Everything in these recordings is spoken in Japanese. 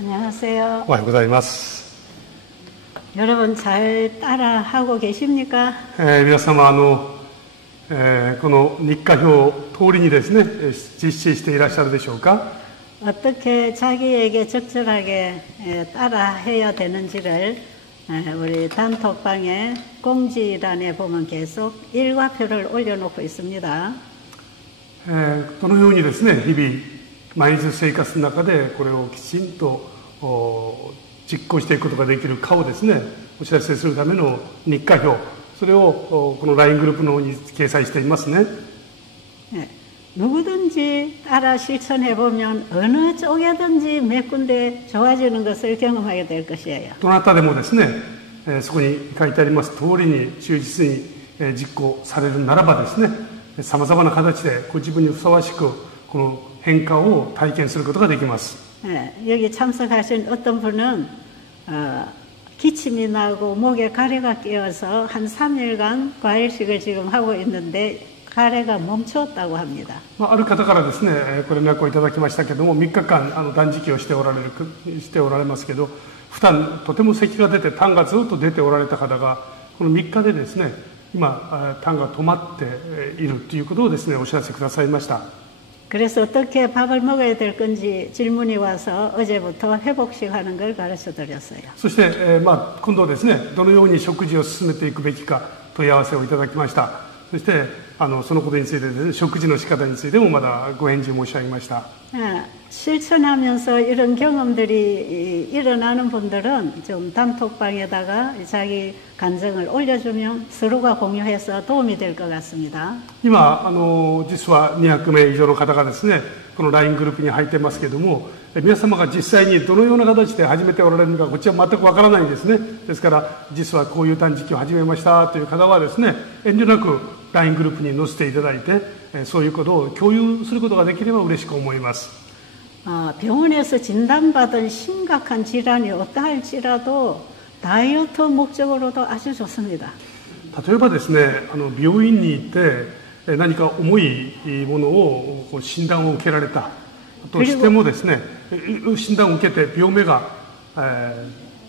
안녕하세요. おはようございます。 여러분 잘 따라하고 계십니까? 皆様この日課表通りにですね実施していらっしゃるでしょうか。 어떻게 자기에게 적절하게 따라해야 되는지를 우리 단톡방에 공지란에 보면 계속 일과표를 올려놓고 있습니다. どのようにですね日々毎日生活の中でこれをきちんと実行していくことができるかをですねお知らせするための日課表、それをこの LINE グループの方に掲載していますね。 누구든지 따라 실천해보면 어느 쪽에든지 몇 군데 좋아지는 것을 경험하게 될 것이에요. どなたでもですねそこに書いてあります通りに忠実に実行されるならばですねさまざまな形でご自分にふさわしくこの変化を体験することができます。 여기 참석하신 어떤 분은 기침이 나고 목에 가래가 끼어서 한 3일간 과일식을 지금 하고 있는데 가래가 멈췄다고 합니다. ある方からですねご連絡をいただきましたけども3日間断食をしておられますけど負担とても咳が出て痰がずっと出ておられた方がこの3日でですね今痰が止まっているということをですねお知らせくださいました。 그래서 어떻게 밥을 먹어야 될 건지 질문이 와서 어제부터 회복식 하는 걸 가르쳐 드렸어요. そして、今度ですねどのように食事を進めていくべきか問い合わせをいただきました。そしてそのことについてですね食事の仕方についてもまだご返事申し上げました。 실천하면서 이런 경험들이 일어나는 분들은 좀 단톡방에다가 자기 간증을 올려주면 서로가 공유해서 도움이 될 것 같습니다. 今実は200名以上の方がですねこの LINE グループに入っていますけれども皆様が実際にどのような形で始めておられるのかこっちは全くわからないんですね。ですから実はこういう断食を始めましたという方はですね遠慮なく LINE グループに載せていただいてそういうことを共有することができれば嬉しく思います。 병원에서 진단받은 심각한 질환이 어떠할지라도 다이어트 목적으로도 아주 좋습니다. 例えばですね病院に行って何か重いものを診断を受けられたとしてもですね診断を受けて病名が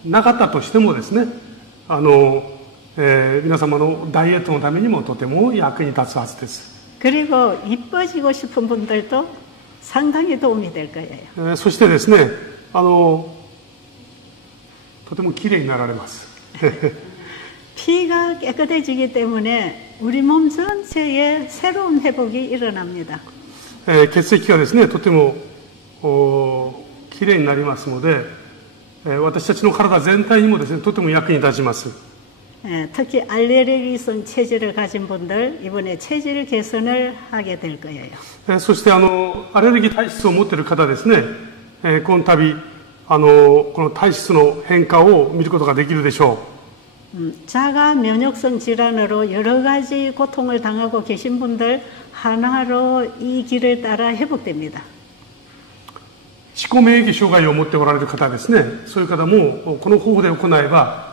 なかったとしてもですね皆様のダイエットのためにもとても役に立つはずです。 그리고 이뻐지고 싶은 분들도 상당히 도움이 될 거예요. そしてですねとてもきれいになられます。 피가 깨끗해지기 때문에 우리 몸 전체에 새로운 회복이 일어납니다. 血液がですねとてもきれいになりますので私たちの体全体にもですねとても役に立ちます。 특히 알레르기성 체질을 가진 분들 이번에 체질 개선을 하게 될 거예요. そしてアレルギー体質を持っている方ですねこの度この体質の変化を見ることができるでしょう。 자가 면역성 질환으로 여러 가지 고통을 당하고 계신 분들 하나로 이 길을 따라 회복됩니다. 自己免疫障害を持っておられる方ですねそういう方もこの方法で行えば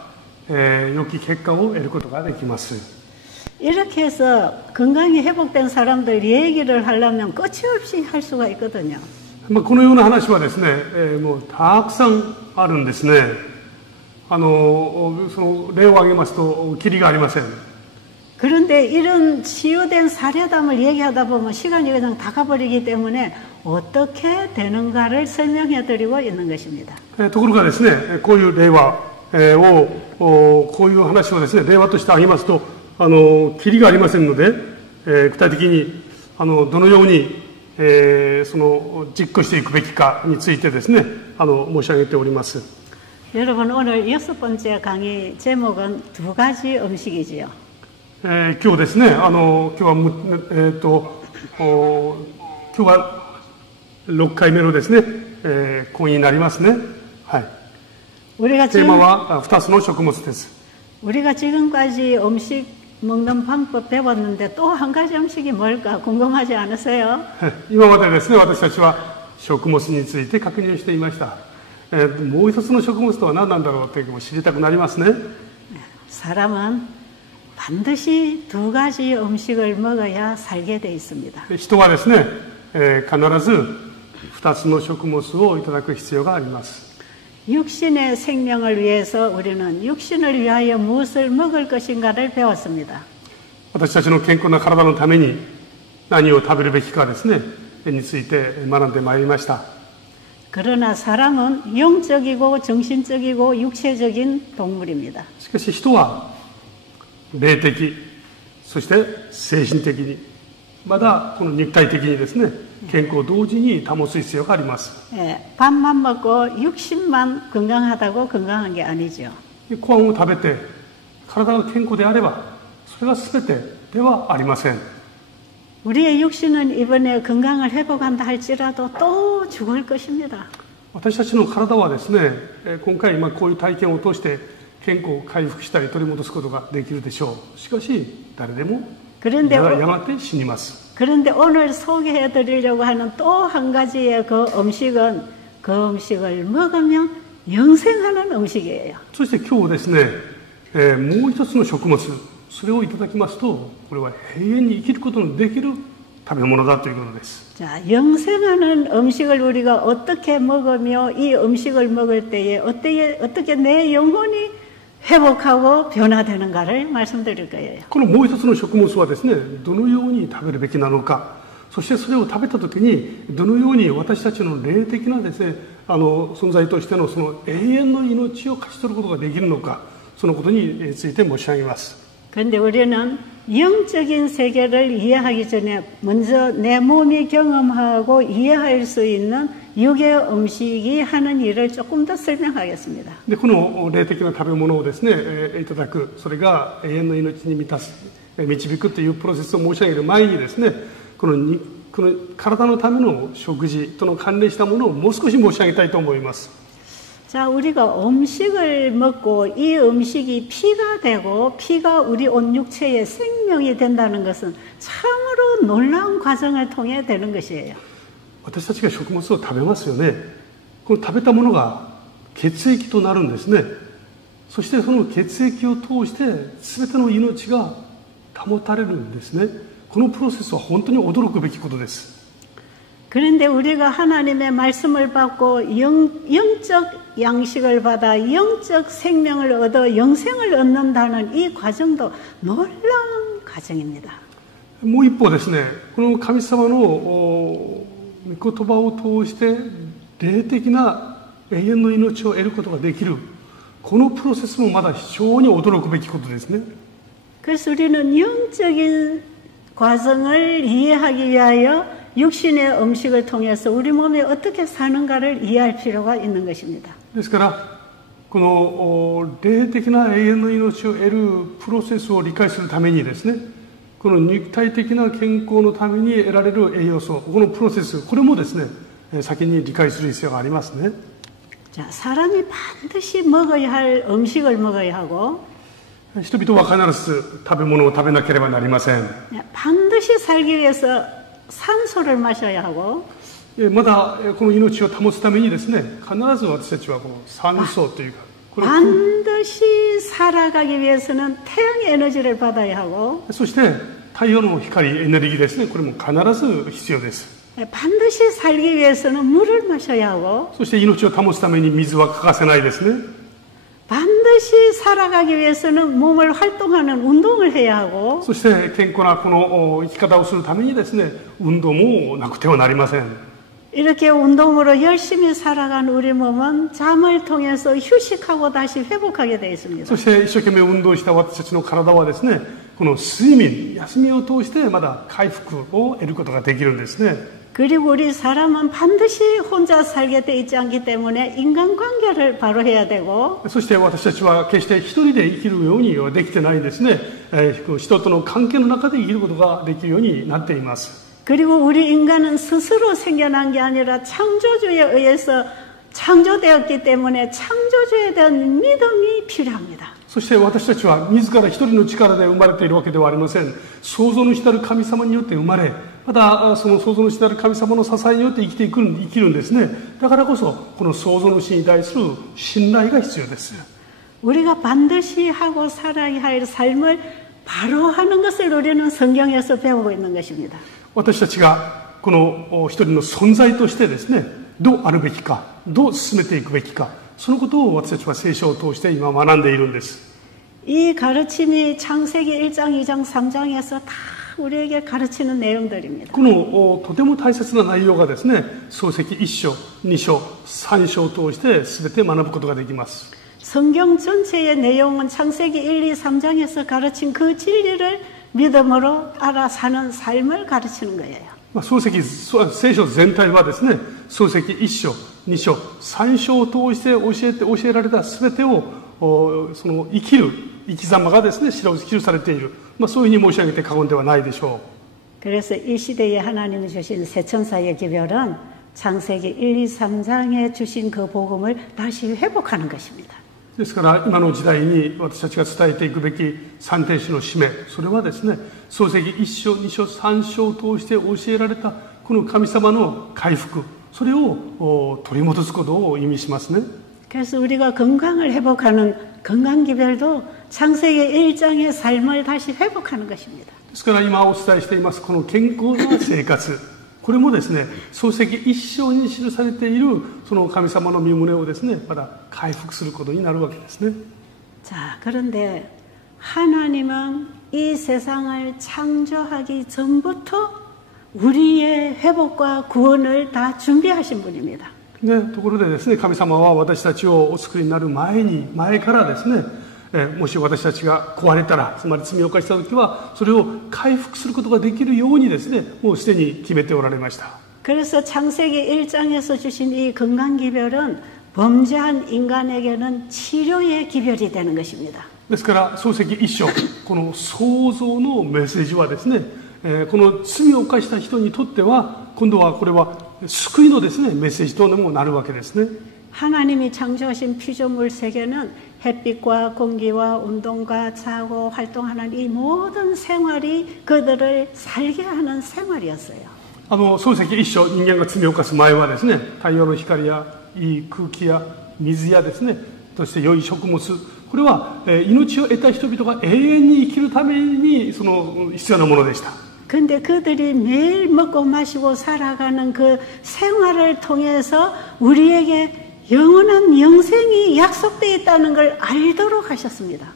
良き結果を得ることができます。 이렇게 해서 건강이 회복된 사람들 얘기를 하려면 끝이 없이 할 수가 있거든요. このような話はですねもうたくさんあるんですね。その例を挙げますとキリがありません。 그런데 이런 치유된 사례담을 얘기하다 보면 시간이 그냥 다 가버리기 때문에 어떻게 되는가를 설명해 드리고 있는 것입니다. ところがですねこういう例話こういう話をですね例話として挙げますとキリがありませんので具体的にどのようにその実行していくべきかについてですね申し上げております。 여러분 오늘 6번째 강의 제목은 두 가지 음식이지요. 今日ですね今日は6回目のですね講義になりますね。はい。 テーマは2つの食物です。 우리가 지금까지 음식 먹는 방법 배웠는데 또 한 가지 음식이 뭘까 궁금하지 않으세요? 今までですね私たちは食物について確認していました。もう一つの食物とは何なんだろうって知りたくなりますね。 사람은 반드시 두 가지 음식을 먹어야 살게 돼 있습니다. 人はですね必ず2つの食物をいただく必要があります。 육신의 생명을 위해서 우리는 육신을 위하여 무엇을 먹을 것인가를 배웠습니다. 私たちの健康な体のために何を食べるべきかですね、について学んでまいりました。 그러나 사람은 영적이고 정신적이고 육체적인 동물입니다. しかし人は霊的、そして精神的に、まだこの肉体的にですね、健康を同時に保つ必要があります。 밥만 먹고 육신만 건강하다고 건강한 게 아니죠. ご飯を食べて体が健康であればそれが全てではありません。 우리의 육신은 이번에 건강을 회복한다 할지라도 또 죽을 것입니다. 私たちの体はですね、今回こういう体験を通して健康を回復したり取り戻すことができるでしょう。しかし誰でもやがて死にます。 그런데 오늘 소개해 드리려고 하는 또 한 가지의 그 음식은 그 음식을 먹으면 영생하는 음식이에요. そして今日ですね、もう一つの食物、それをいただきますと、これは永遠に生きることのできる食べ物だということです。 자, 영생하는 음식을 우리가 어떻게 먹으며 이 음식을 먹을 때에 어떻게 내 영혼이 회복하고 변화되는가를 말씀드릴 거예요. このもう一つの食物はですね、どのように食べるべきなのか、そしてそれを食べたときにどのように私たちの霊的なですね、存在としてのその永遠の命を勝ち取ることができるのか、そのことについて申し上げます。 그런데 우리는 영적인 세계를 이해하기 전에 먼저 내 몸이 경험하고 이해할 수 있는 육의 음식이 하는 일을 조금 더 설명하겠습니다. でこの霊的な食べ物をですね、いただく、それが永遠の命に導くというプロセスを申し上げる前にですね、この体のための食事との関連したものをもう少し申し上げたいと思います。 자, 우리가 음식을 먹고 이 음식이 피가 되고 피가 우리 온 육체의 생명이 된다는 것은 참으로 놀라운 과정을 통해 되는 것이에요. 私たちが食物を食べますよね。この食べたものが血液となるんですね。そしてその血液を通して全ての命が保たれるんですね。このプロセスは本当に驚くべきことです。 그런데 우리가 하나님의 말씀을 받고 영적 양식을 받아 영적 생명을 얻어 영생을 얻는다는 이 과정도 놀라운 과정입니다. もう一方ですね、この神様の御言葉を通して霊的な永遠の命を得ることができる、このプロセスもまだ非常に驚くべきことですね。 그래서 우리는 영적인 과정을 이해하기 위하여 육신의 음식을 통해서 우리 몸에 어떻게 사는가를 이해할 필요가 있는 것입니다. ですからこの霊的な永遠の命を得るプロセスを理解するためにですね、この肉体的な健康のために得られる栄養素、このプロセス、これもですね、先に理解する必要がありますね。 자, 사람이 반드시 먹어야 할 음식을 먹어야 하고 人々は必ず食べ物を食べなければなりません。 반드시 살기 위해서 산소를 마셔야 하고 まだこの命を保つためにですね、必ず私たちはこの酸素というか、これ 반드시 살아가기 위해서는 태양의 에너지를 받아야 하고 そして太陽の光エネルギーですね、これも必ず必要です。 반드시 살기 위해서는 물을 마셔야 하고 そして命を保つために水は欠かせないですね。 반드시 살아가기 위해서는 몸을 활동하는 운동을 해야 하고 そして健康なこの生き方をするためにですね、運動もなくてはなりません。 이렇게 운동으로 열심히 살아간 우리 몸은 잠을 통해서 휴식하고 다시 회복하게 되어 있습니다. そして一生懸命運動した私たちの体はですね、この睡眠、休みを通してまだ回復を得ることができるんですね。 그리고 우리 사람은 반드시 혼자 살게 돼 있지 않기 때문에 인간관계를 바로 해야 되고 そして私たちは決して一人で生きるようにはできてないんですね。人との関係の中で生きることができるようになっています。 그리고 우리 인간은 스스로 생겨난 게 아니라 창조주에 의해서 창조되었기 때문에 창조주에 대한 믿음이 필요합니다. そして私たちは自ら一人の力で生まれているわけではありません。創造主なる神様によって生まれ、またその創造主なる神様の支えによって生きるんですね。だからこそこの創造主に対する信頼が必要です。 우리가 반드시 하고 살아야 할 삶을 바로 하는 것을 우리는 성경에서 배우고 있는 것입니다. 私たちがこの一人の存在としてですね、どうあるべきか、どう進めていくべきか、そのことを私たちは聖書を通して今学んでいるんです。 이 가르침이 창세기 1장, 2장, 3장에서 다 우리에게 가르치는 내용들입니다. このとても大切な内容がですね、創世記1章、2章、3章を通して全て学ぶことができます。 성경 전체의 내용은 창세기 1, 2, 3장에서 가르친 그 진리를 믿음으로 알아 사는 삶을 가르치는 거예요. 創世記、聖書全体はですね、創世記1章、2章、3章を通して教えられた全てをその生きる生き様がですね、記されている、そういうふうに申し上げて過言ではないでしょう。 그래서 이 시대에 하나님이 주신 새 천사의 기별은 창세기 1, 2, 3장에 주신 그 복음을 다시 회복하는 것입니다. ですから今の時代に私たちが伝えていくべき三天使の使命、それはですね、創世記1章、2章、3章を通して教えられたこの神様の回復、それを取り戻すことを意味しますね。 그래서 우리가 건강을 회복하는 건강기별도 창세기 1장의 삶을 다시 회복하는 것입니다. ですから今お伝えしていますこの健康な生活、これもですね、創世記1章に記されているその神様の御胸をですね、まだ回復することになるわけですね。 자, 그런데 하나님은 이 세상을 창조하기 전부터 우리의 회복과 구원을 다 준비하신 분입니다. ね、ところでですね、神様は私たちをお救いになる前からですね、もし私たちが壊れたら、つまり罪を犯した時はそれを回復することができるようにですね、もうすでに決めておられました。 그래서 창세기 1장에서 주신 이 건강기별은 범죄한 인간에게는 치료의 기별이 되는 것입니다. ですから創世記1章、この創造のメッセージはですね、この罪を犯した人にとっては今度はこれは救いのですね、メッセージともなるわけですね。 하나님이 창조하신 피조물 세계는 햇빛과 공기와 운동과 자고 활동하는 이 모든 생활이 그들을 살게 하는 생활이었어요. 創世記1章、人間が罪を犯す前はですね、太陽の光やいい空気や水やですね、そして良い食物、これは命を得た人々が永遠に生きるためにその必要なものでした。 근데 그들이 매일 먹고 마시고 살아가는 그 생활을 통해서 우리에게 영원한 영생이 약속되어 있다는 걸 알도록 하셨습니다.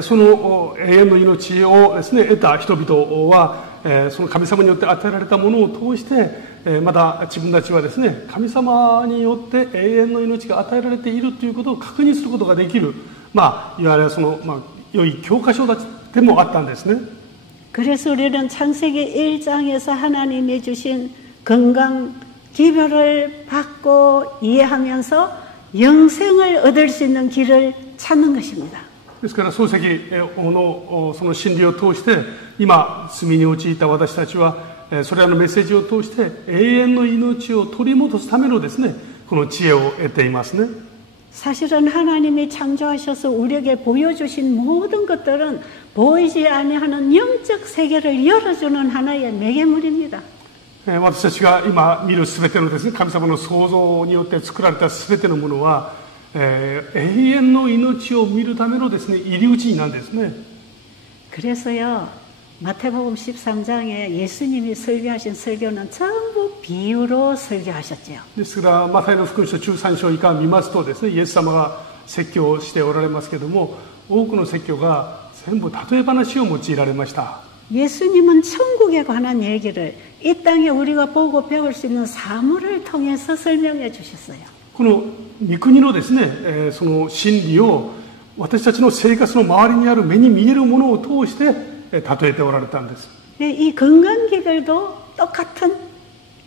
その永遠の命をですね、得た人々はその神様によって与えられたものを通してまだ自分たちはですね、神様によって永遠の命が与えられているということを確認することができる、いわゆるその、良い教科書でもあったんですね。 그래서 우리는 창세기 1장에서 하나님이 주신 건강 기별을 받고 이해하면서 영생을 얻을 수 있는 길을 찾는 것입니다. ですから創世記のその真理を通して今罪に陥った私たちはそれらのメッセージを通して永遠の命を取り戻すためのですね、この知恵を得ていますね。 사실은 하나님이 창조하셔서 우리에게 보여주신 모든 것들은 보이지 아니하는 영적 세계를 열어주는 하나의 매개물입니다. 私たちが今見るすべてのですね、神様の創造によって作られたすべてのものは、永遠の命を見るためのですね、入り口なんですね。 그래서요, 마태복음 13장에 예수님이 설교하신 설교는 전부 비유로 설교하셨죠. ですからマタイの福音書13章以下を見ますとですね、イエス様が説教をしておられますけれども、多くの説教が全部例え話を用いられました。 예수님은 천국에 관한 얘기를 이 땅에 우리가 보고 배울 수 있는 사물을 통해서 설명해 주셨어요. この御国のですね、その真理を私たちの生活の周りにある目に見えるものを通して例えておられたんです。 이 건강기별도 똑같은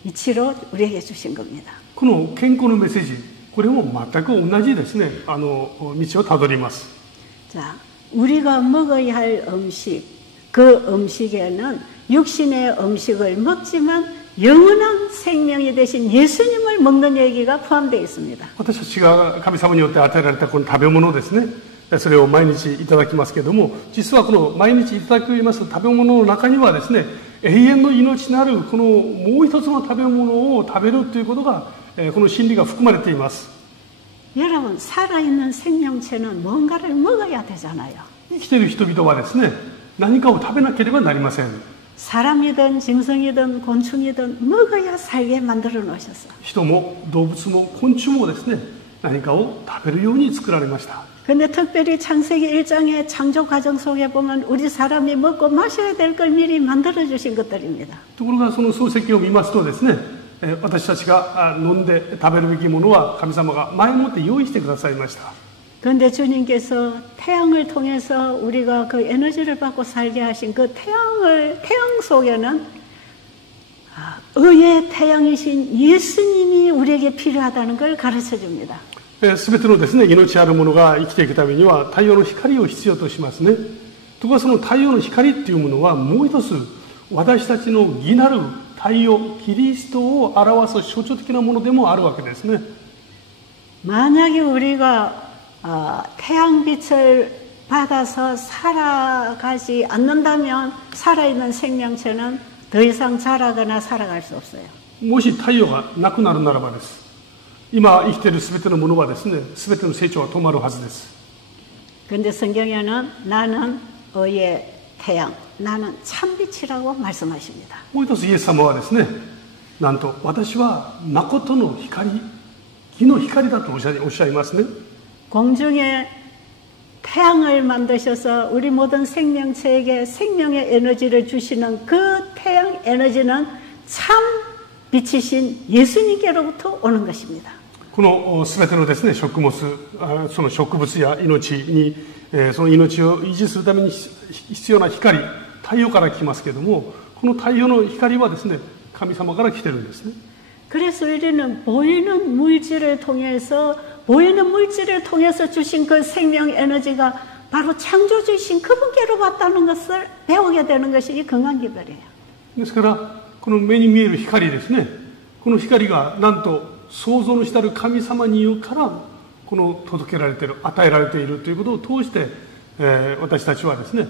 이치로 우리에게 주신 겁니다. この健康のメッセージ、これも全く同じですね、道をたどります。 자, 우리가 먹어야 할 음식, 그 음식에는 육신의 음식을 먹지만 영원한 생명이 되신 예수님을 먹는 얘기가 포함되어 있습니다. 私たちが神様によって与えられたこの食べ物ですね、それを毎日いただきますけれども、実はこの毎日いただきます食べ物の中にはですね、永遠の命なるこのもう一つの食べ物を食べるということが、この真理が含まれています。 여러분, 살아있는 생명체는 뭔가를 먹어야 되잖아요. 生きている人々はですね、何かを食べなければなりません。 사람이든 짐승이든 곤충이든 먹어야 살게 만들어 놓으셨어. 人も動物も昆虫もですね、何かを食べるように作られました。 근데 특별히 창세기 1장의 창조 과정 속에 보면 우리 사람이 먹고 마셔야 될 걸 미리 만들어 주신 것들입니다. ところがその漱石を見ますとですね、私たちが飲んで食べるべきものは神様が前もって用意してくださいました。 그런데 주님께서 태양을 통해서 우리가 그 에너지를 받고 살게 하신 그 태양 속에는 의의 태양이신 예수님이 우리에게 필요하다는 걸 가르쳐 줍니다. すべてのですね、命あるものが生きていくためには太陽の光を必要としますね。ところがその太陽の光っていうものはもう一つ私たちの義なる太陽、キリストを表す象徴的なものでもあるわけですね。 만약에 우리가 태양빛을 받아서 살아가지 않는다면 살아있는 생명체는 더 이상 자라거나 살아갈 수 없어요. もし太陽がなくなるならばです。 今生きているすべてのものはですね、すべての成長は止まるはずです。 그런데 성경에는 나는 의의 태양, 나는 참빛이라고 말씀하십니다. もう一つイエス様はですね、なんと私は誠の光、義の光だとおっしゃいますね。 공중에 태양을 만드셔서 우리 모든 생명체에게 생명의 에너지를 주시는 그 태양 에너지는 참 빛이신 예수님께로부터 오는 것입니다. このすべてのですね、食物、その植物や命に、その命を維持するために必要な光、太陽から来ますけれども、この太陽の光はですね、神様から来てるんですね。 그래서 우리는 보이는 물질을 통해서 주신 그 생명 에너지가 바로 창조주이신 그분께로 왔다는 것을 배우게 되는 것이 이 건강기별이에요. ですから、この目に見える光ですね、この光がなんと創造のしたる神様に言うからこの届けられている、与えられているということを通して、私たちはですね、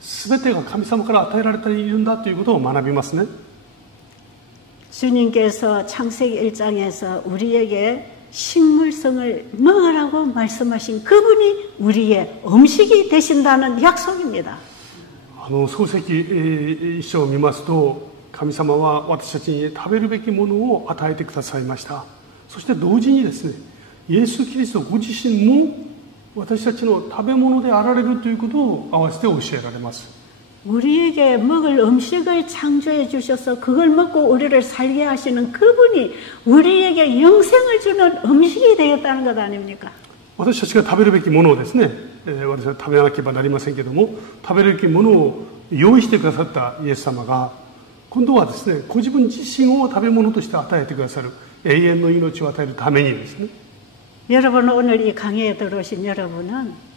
全てが神様から与えられているんだということを学びますね。 주님께서 창세기 1장에서 우리에게 식물성을 먹으라고 말씀하신 그분이 우리의 음식이 되신다는 약속입니다. 漱石一章を見ますと、神様は私たちに食べるべきものを与えてくださいました。そして同時にですね、イエス・キリストご自身も私たちの食べ物であられるということを合わせて教えられます。 우리에게 먹을 음식을 창조해 주셔서 그걸 먹고 우리를 살게 하시는 그분이 우리에게 영생을 주는 음식이 되었다는 것 아닙니까? 私たちが食べるべきものをですね、私は食べなければなりませんけれども、食べるべきものを用意してくださったイエス様が、今度はですね、ご自分自身を食べ物として与えてくださる、永遠の命を与えるためにですね。 여러분, 오늘 이 강의에 들어오신 여러분은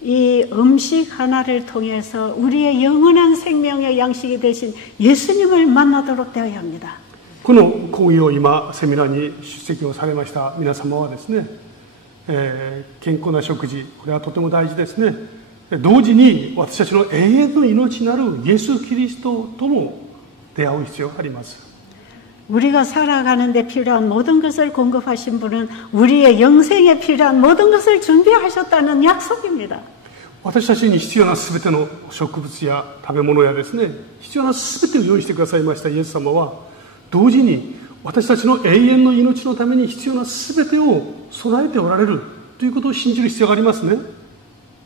이 음식 하나를 통해서 우리의 영원한 생명의 양식이 되신 예수님을 만나도록 되어야 합니다. この講義を今セミナーに出席をされました皆様はですね、健康な食事、これはとても大事ですね。同時に私たちの永遠の命なるイエス・キリストとも出会う必要があります。 우리가 살아가는 데 필요한 모든 것을 공급하신 분은 우리의 영생에 필요한 모든 것을 준비하셨다는 약속입니다. 私たちに必要なすべての植物や食べ物やですね、必要なすべてを用意してくださいましたイエス様は、同時に私たちの永遠の命のために必要なすべてを備えておられるということを信じる必要がありますね。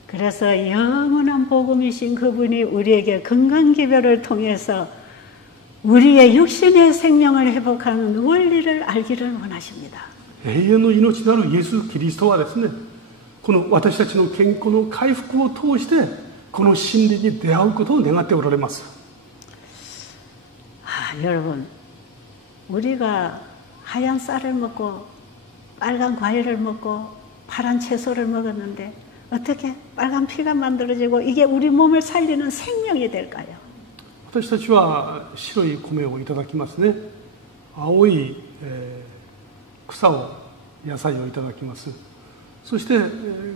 그래서 영원한 복음이신 그분이 우리에게 건강기별을 통해서 우리의 육신의 생명을 회복하는 원리를 알기를 원하십니다. 永遠の命なるイエス・キリストはですね、この私たちの健康の回復を通してこの真理に出会うことを願っておられます。 여러분, 우리가 하얀 쌀을 먹고 빨간 과일을 먹고 파란 채소를 먹었는데 어떻게 빨간 피가 만들어지고 이게 우리 몸을 살리는 생명이 될까요? 私たちは白い米をいただきますね。青い、草を、野菜をいただきます。そして、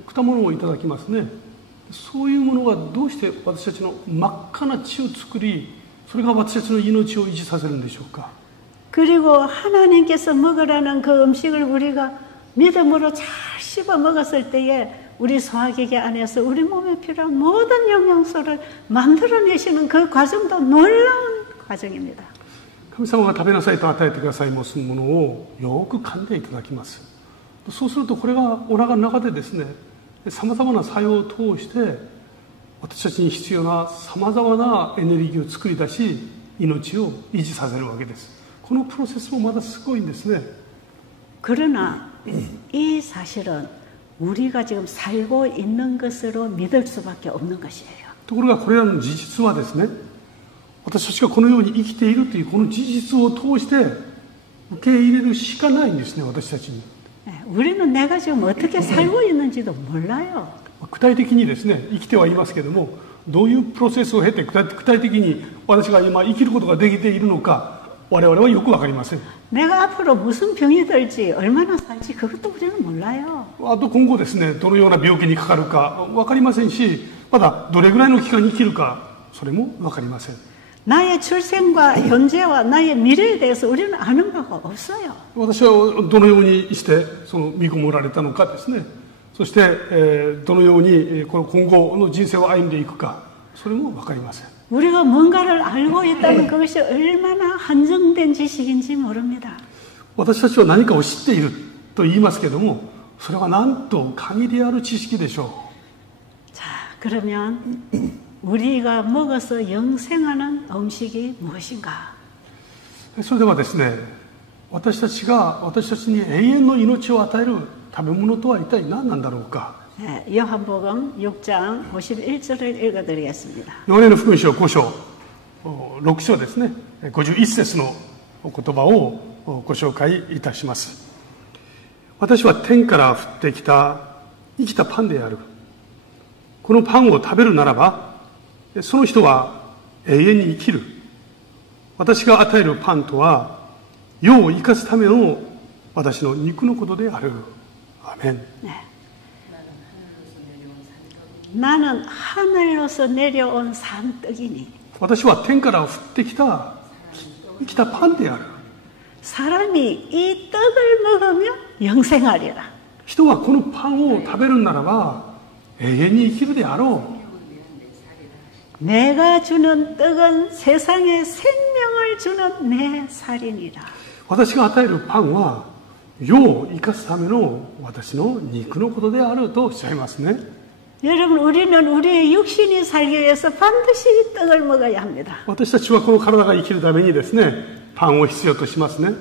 果物をいただきますね。そういうものがどうして私たちの真っ赤な血を作り、それが私たちの命を維持させるんでしょうか。 그리고 하나님께서 먹으라는 그 음식을 우리가 믿음으로 잘 씹어 먹었을 때에 우리 소화기계 안에서 우리 몸에 필요한 모든 영양소를 만들어내시는 그 과정도 놀라운 과정입니다. 神様が食べなさいと与えてくださいますものをよく噛んでいただきます。そうするとこれがお腹の中でですね、さまざまな作用を通して私たちに必要なさまざまなエネルギーを作り出し、命を維持させるわけです。このプロセスもまだすごいんですね。 그러나 이 사실은 우리가 지금 살고 있는 것으로 믿을 수밖에 없는 것이에요. ところがこれらの事実はですね、私たちがこのように生きているというこの事実を通して受け入れるしかないんですね、私たちに。 우리는 내가 지금 어떻게 살고 있는지도 몰라요. 具体的にですね、生きてはいますけれども、どういうプロセスを経て具体的に私が今生きることができているのか、我々はよくわかりません。 내가 앞으로 무슨 병이 들지, 얼마나 살지, 그것도 우리는 몰라요. あと今後ですね、どのような病気にかかるかわかりませんし、まだどれぐらいの期間に生きるか、それもわかりません。 나의 출생과 현재와 나의 미래에 대해서 우리는 아는 바가 없어요. 私はどのようにしてその見込もられたのかですね、そして、どのようにこの今後の人生を歩んでいくか、それもわかりません。 우리가 뭔가를 알고 있다는 그것이 얼마나 한정된 지식인지 모릅니다. 私たちは何かを知っていると言いますけれども、それはなんと限りある知識でしょう。 자, 그러면 우리가 먹어서 영생하는 음식이 무엇인가? それではですね、私たちに永遠の命を与える食べ物とは一体何なんだろうか。 네, 요한복음 6장 51절을 읽어드리겠습니다. ヨハネの福音書5章6章ですね、51節の言葉をご紹介いたします。私は天から降ってきた生きたパンである。このパンを食べるならば、その人は永遠に生きる。私が与えるパンとは世を生かすための私の肉のことである。アーメン。 네. 나는 하늘로서 내려온 산떡이니. 私は天から降ってきた生きたパンである。 사람이 이 떡을 먹으면 영생하리라. 人はこのパンを食べるならば永遠に生きるであろう。 내가 주는 떡은 세상에 생명을 주는 내 살이니라. 私が与えるパンは世を生かすための私の肉のことであるとおっしゃいますね。 여러분, 우리는 우리의 육신이 살기 위해서 반드시 떡을 먹어야 합니다. 私たちはこの体が生きるためにですね、パンを必要としますね。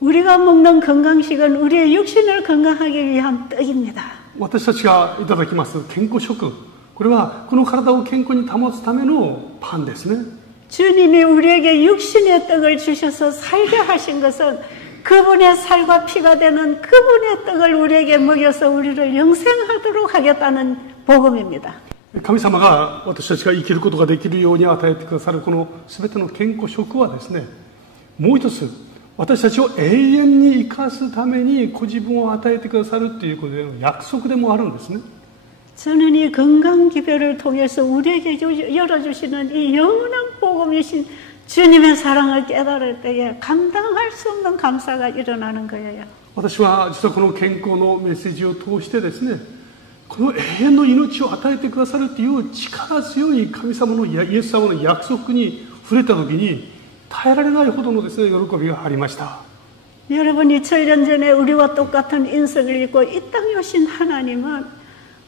우리가 먹는 건강식은 우리의 육신을 건강하기 위한 떡입니다. 私たちがいただきます健康食、これはこの体を健康に保つためのパンですね。 주님이 우리에게 육신의 떡을 주셔서 살게 하신 것은 그분의 살과 피가 되는 그분의 떡을 우리에게 먹여서 우리를 영생하도록 하겠다는 복음입니다. 神様が私たちが生きることができるように与えてくださるこの全ての健康食はですね、もう一つ私たちを永遠に生かすためにご自分を与えてくださるということでの約束でもあるんですね。 저는 이 건강기별을 통해서 우리에게 열어주시는 이 영원한 복음이신 주님의 사랑을 깨달을 때에 감당할 수 없는 감사가 일어나는 거예요. 私は実はこの健康のメッセージを通してですね、この永遠の命を与えてくださるという力強い神様のイエス様の約束に触れた時に耐えられないほどのですね、喜びがありました。 여러분, 2000년 전에 우리와 똑같은 인성을 입고 이 땅에 오신 하나님은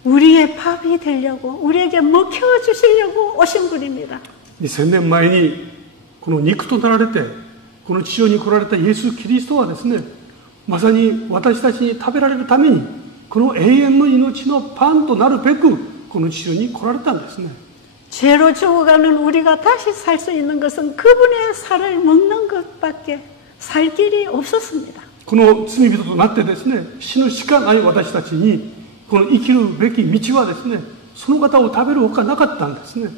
우리의 밥이 되려고 우리에게 먹혀주시려고 오신 분입니다. 2000年前にこの肉となられてこの地上に来られたイエス・キリストはですね、まさに私たちに食べられるためにこの永遠の命のパンとなるべくこの地上に来られたんですね。 죄로 죽어가는 우리가 다시 살 수 있는 것은 그분의 살을 먹는 것밖에 살 길이 없었습니다. この罪人となってですね、死ぬしかない私たちにこの生きるべき道はですね、その方を食べるほかなかったんですね。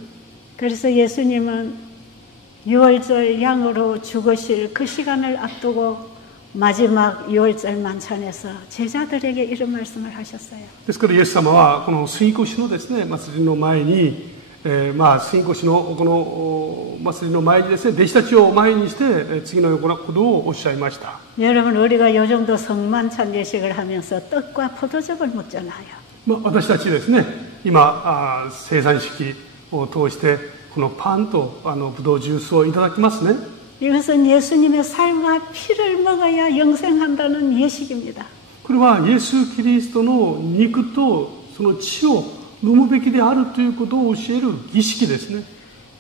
그래서 예수님은 유월절 양으로 죽으실 그 시간을 앞두고 마지막 유월절 만찬에서 제자들에게 이런 말씀을 하셨어요. ですからイエス様はこの杉越のですね、祭りの前に、杉越のこの祭りの前にですね、弟子たちを前にして次のようなことをおっしゃいました。 여러분, 우리가 요 정도 성만찬 예식을 하면서 떡과 포도즙을 먹잖아요. 私たちですね、今生産式を通してこのパンとブドウジュースをいただきますね。 이것은 예수님의 살과 피를 먹어야 영생한다는 예식입니다. これはイエス・キリストの肉とその血を飲むべきであるということを教える儀式ですね。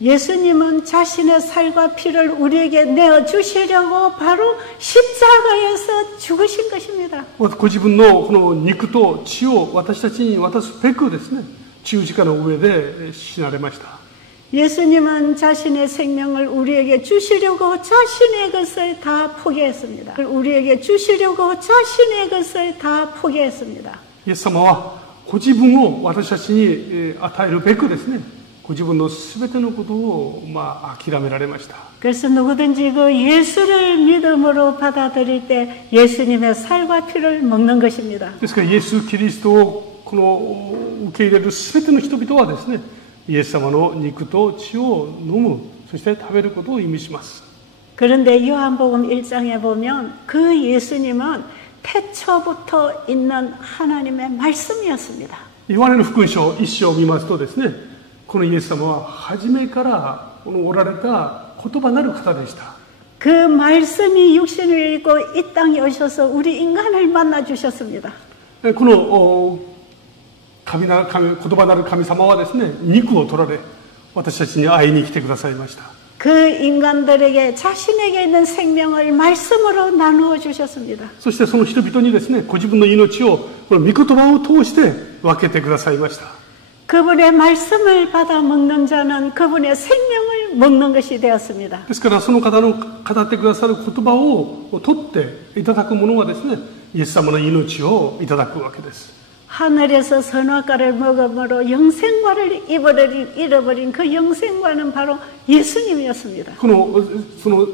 예수님은 자신의 살과 피를 우리에게 내어주시려고 바로 십자가에서 죽으신 것입니다. ご自分のこの肉と血を私たちに渡すべくですね、十字架の上で死なれました。 예수님은 자신의 생명을 우리에게 주시려고 자신의 것을 다 포기했습니다. 우리에게 주시려고 자신의 것을 다 포기했습니다. イエス様はご自分を私たちに与えるべくですね、ご自分のすべてのことを諦められました。 그래서 누구든지 그 예수를 믿음으로 받아들일 때 예수님의 살과 피를 먹는 것입니다. ですからイエス・キリストをこの受け入れるすべての人々はですね、イエス様の肉と血を飲む、そして食べることを意味します。 그런데 요한복음 1장에 보면 그 예수님은 태초부터 있는 하나님의 말씀이었습니다. ヨハネの福音書1章を見ますとですね、このイエス様は初めからこのおられた言葉なる方でした。 그 말씀이 육신을 입고 이 땅에 오셔서 우리 인간을 만나 주셨습니다. この言葉なる神様はですね、肉を取られ私たちに会いに来てくださいました。 그 인간들에게 자신에게 있는 생명을 말씀으로 나누어 주셨습니다. そしてその人々にですね、ご自分の命をこの御言葉を通して分けてくださいました。 그분의 말씀을 받아 먹는 자는 그분의 생명을 먹는 것이 되었습니다. ですからその方の語ってくださる言葉を取っていただく者はですね、イエス様の命をいただくわけです。 하늘에서 선악과를 먹음으로 영생과를 잃어버린 그 영생과는 바로 예수님이었습니다. その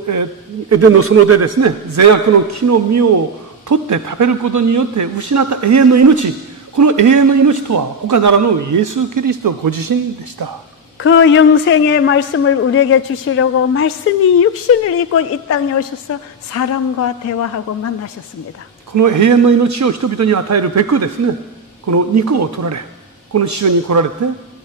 エデンの園でですね、善悪の木の実を取って食べることによって失った永遠の命、この永遠の命とは他ならぬイエス・キリストご自身でした。 그 영생의 말씀을 우리에게 주시려고 말씀이 육신을 입고 이 땅에 오셔서 사람과 대화하고 만나셨습니다. この永遠の命を人々に与えるべくですね、この肉を取られ、この死に来られて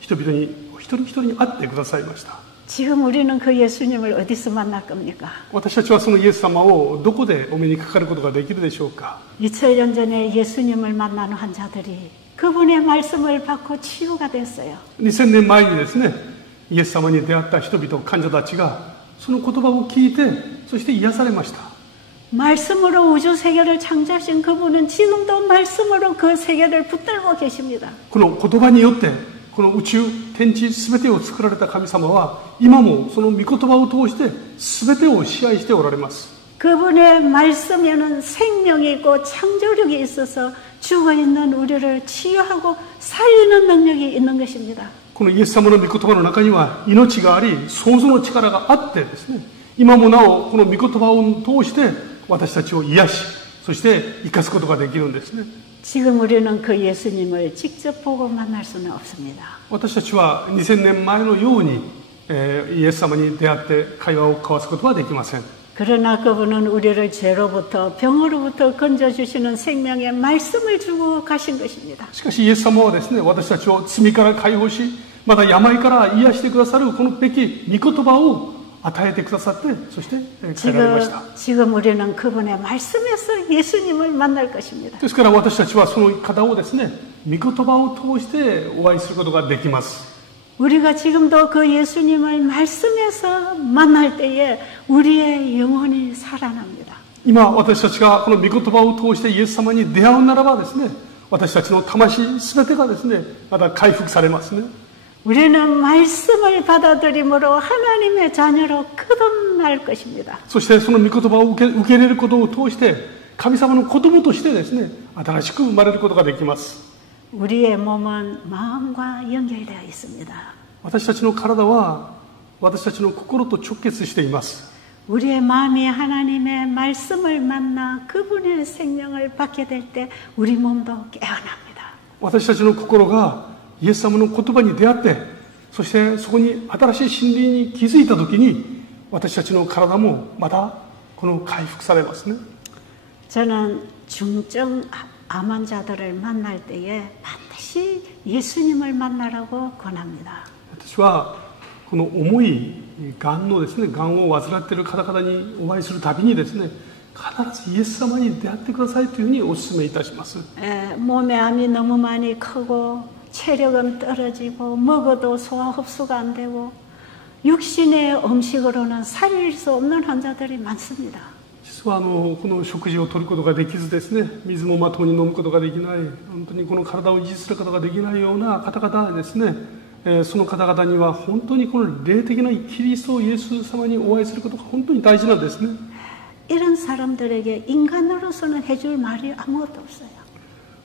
人々に一人一人に会ってくださいました。 지금 우리는 그 예수님을 어디서 만날 겁니까? 私たちはそのイエス様をどこでお目にかかることができるでしょうか。 2000년 전에 예수님을 만나는 환자들이 그분의 말씀을 받고 치유가 됐어요. 2000年前にですね、イエス様に出会った人々、患者たちがその言葉を聞いて、そして癒されました。 말씀으로 우주 세계를 창조하신 그분은 지금도 말씀으로 그 세계를 붙들고 계십니다. この言葉によってこの宇宙天地すべてを作られた神様は今もその御言葉を通してすべてを支配しておられます。 그분의 말씀에는 생명이 있고 창조력이 있어서 죽어있는 우리를 치유하고 살리는 능력이 있는 것입니다. このイエス様の御言葉の中には命があり創造の力があってですね、今もなおこの御言葉を通して私たちを癒し、そして生かすことができるんですね。 지금 우리는 그 예수님을 직접 보고 만날 수는 없습니다. 私たちは2000年前のように、イエス様に出会って会話を交わすことはできません。 그러나 그분은 우리를 죄로부터 병으로부터 건져주시는 생명의 말씀을 주고 가신 것입니다. しかしイエス様はですね、私たちを罪から解放し、また病から癒してくださるこのべき御言葉を与えてくださって、そして帰られました。 지금 우리는 그분의 말씀에서 예수님을 만날 것입니다. ですから私たちはその方をですね、御言葉を通してお会いすることができます。 우리가 지금도 그 예수님을 말씀에서 만날 때에 우리의 영혼이 살아납니다. 今私たちがこの御言葉を通してイエス様に出会うならばですね、私たちの魂すべてがですね、また回復されますね。 우리는 말씀을 받아들임으로 하나님의 자녀로 거듭날 것입니다. そしてその御言葉を受け入れることを通して神様の子供としてですね、新しく生まれることができます。 우리의 몸은 마음과 연결되어 있습니다. 私たちの体は私たちの心と直結しています。 우리의 마음이 하나님의 말씀을 만나 그분의 생명을 받게 될 때 우리 몸도 깨어납니다. 私たちの心がイエス様の言葉に出会って、そしてそこに新しい真理に気づいたときに私たちの体もまたこの回復されますね。 저는 중증 암 환자들을 만날 때에 반드시 예수님을 만나라고 권합니다. 私はこの重いがんのですね、がんを患っている方々にお会いするたびにですね、必ずイエス様に出会ってくださいというふうにお勧めいたします。 몸의 암이 너무 많이 크고 체력은 떨어지고 먹어도 소화 흡수가 안 되고 육신의 음식으로는 살릴 수 없는 환자들이 많습니다. 実はこの食事を取ることができずですね、水もまともに飲むことができない、本当にこの体を維持することができないような方々ですね、その方々には本当にこの霊的なキリストイエス様にお会いすることが本当に大事なんですね。 이런 사람들에게 인간으로서는 해줄 말이 아무것도 없어요.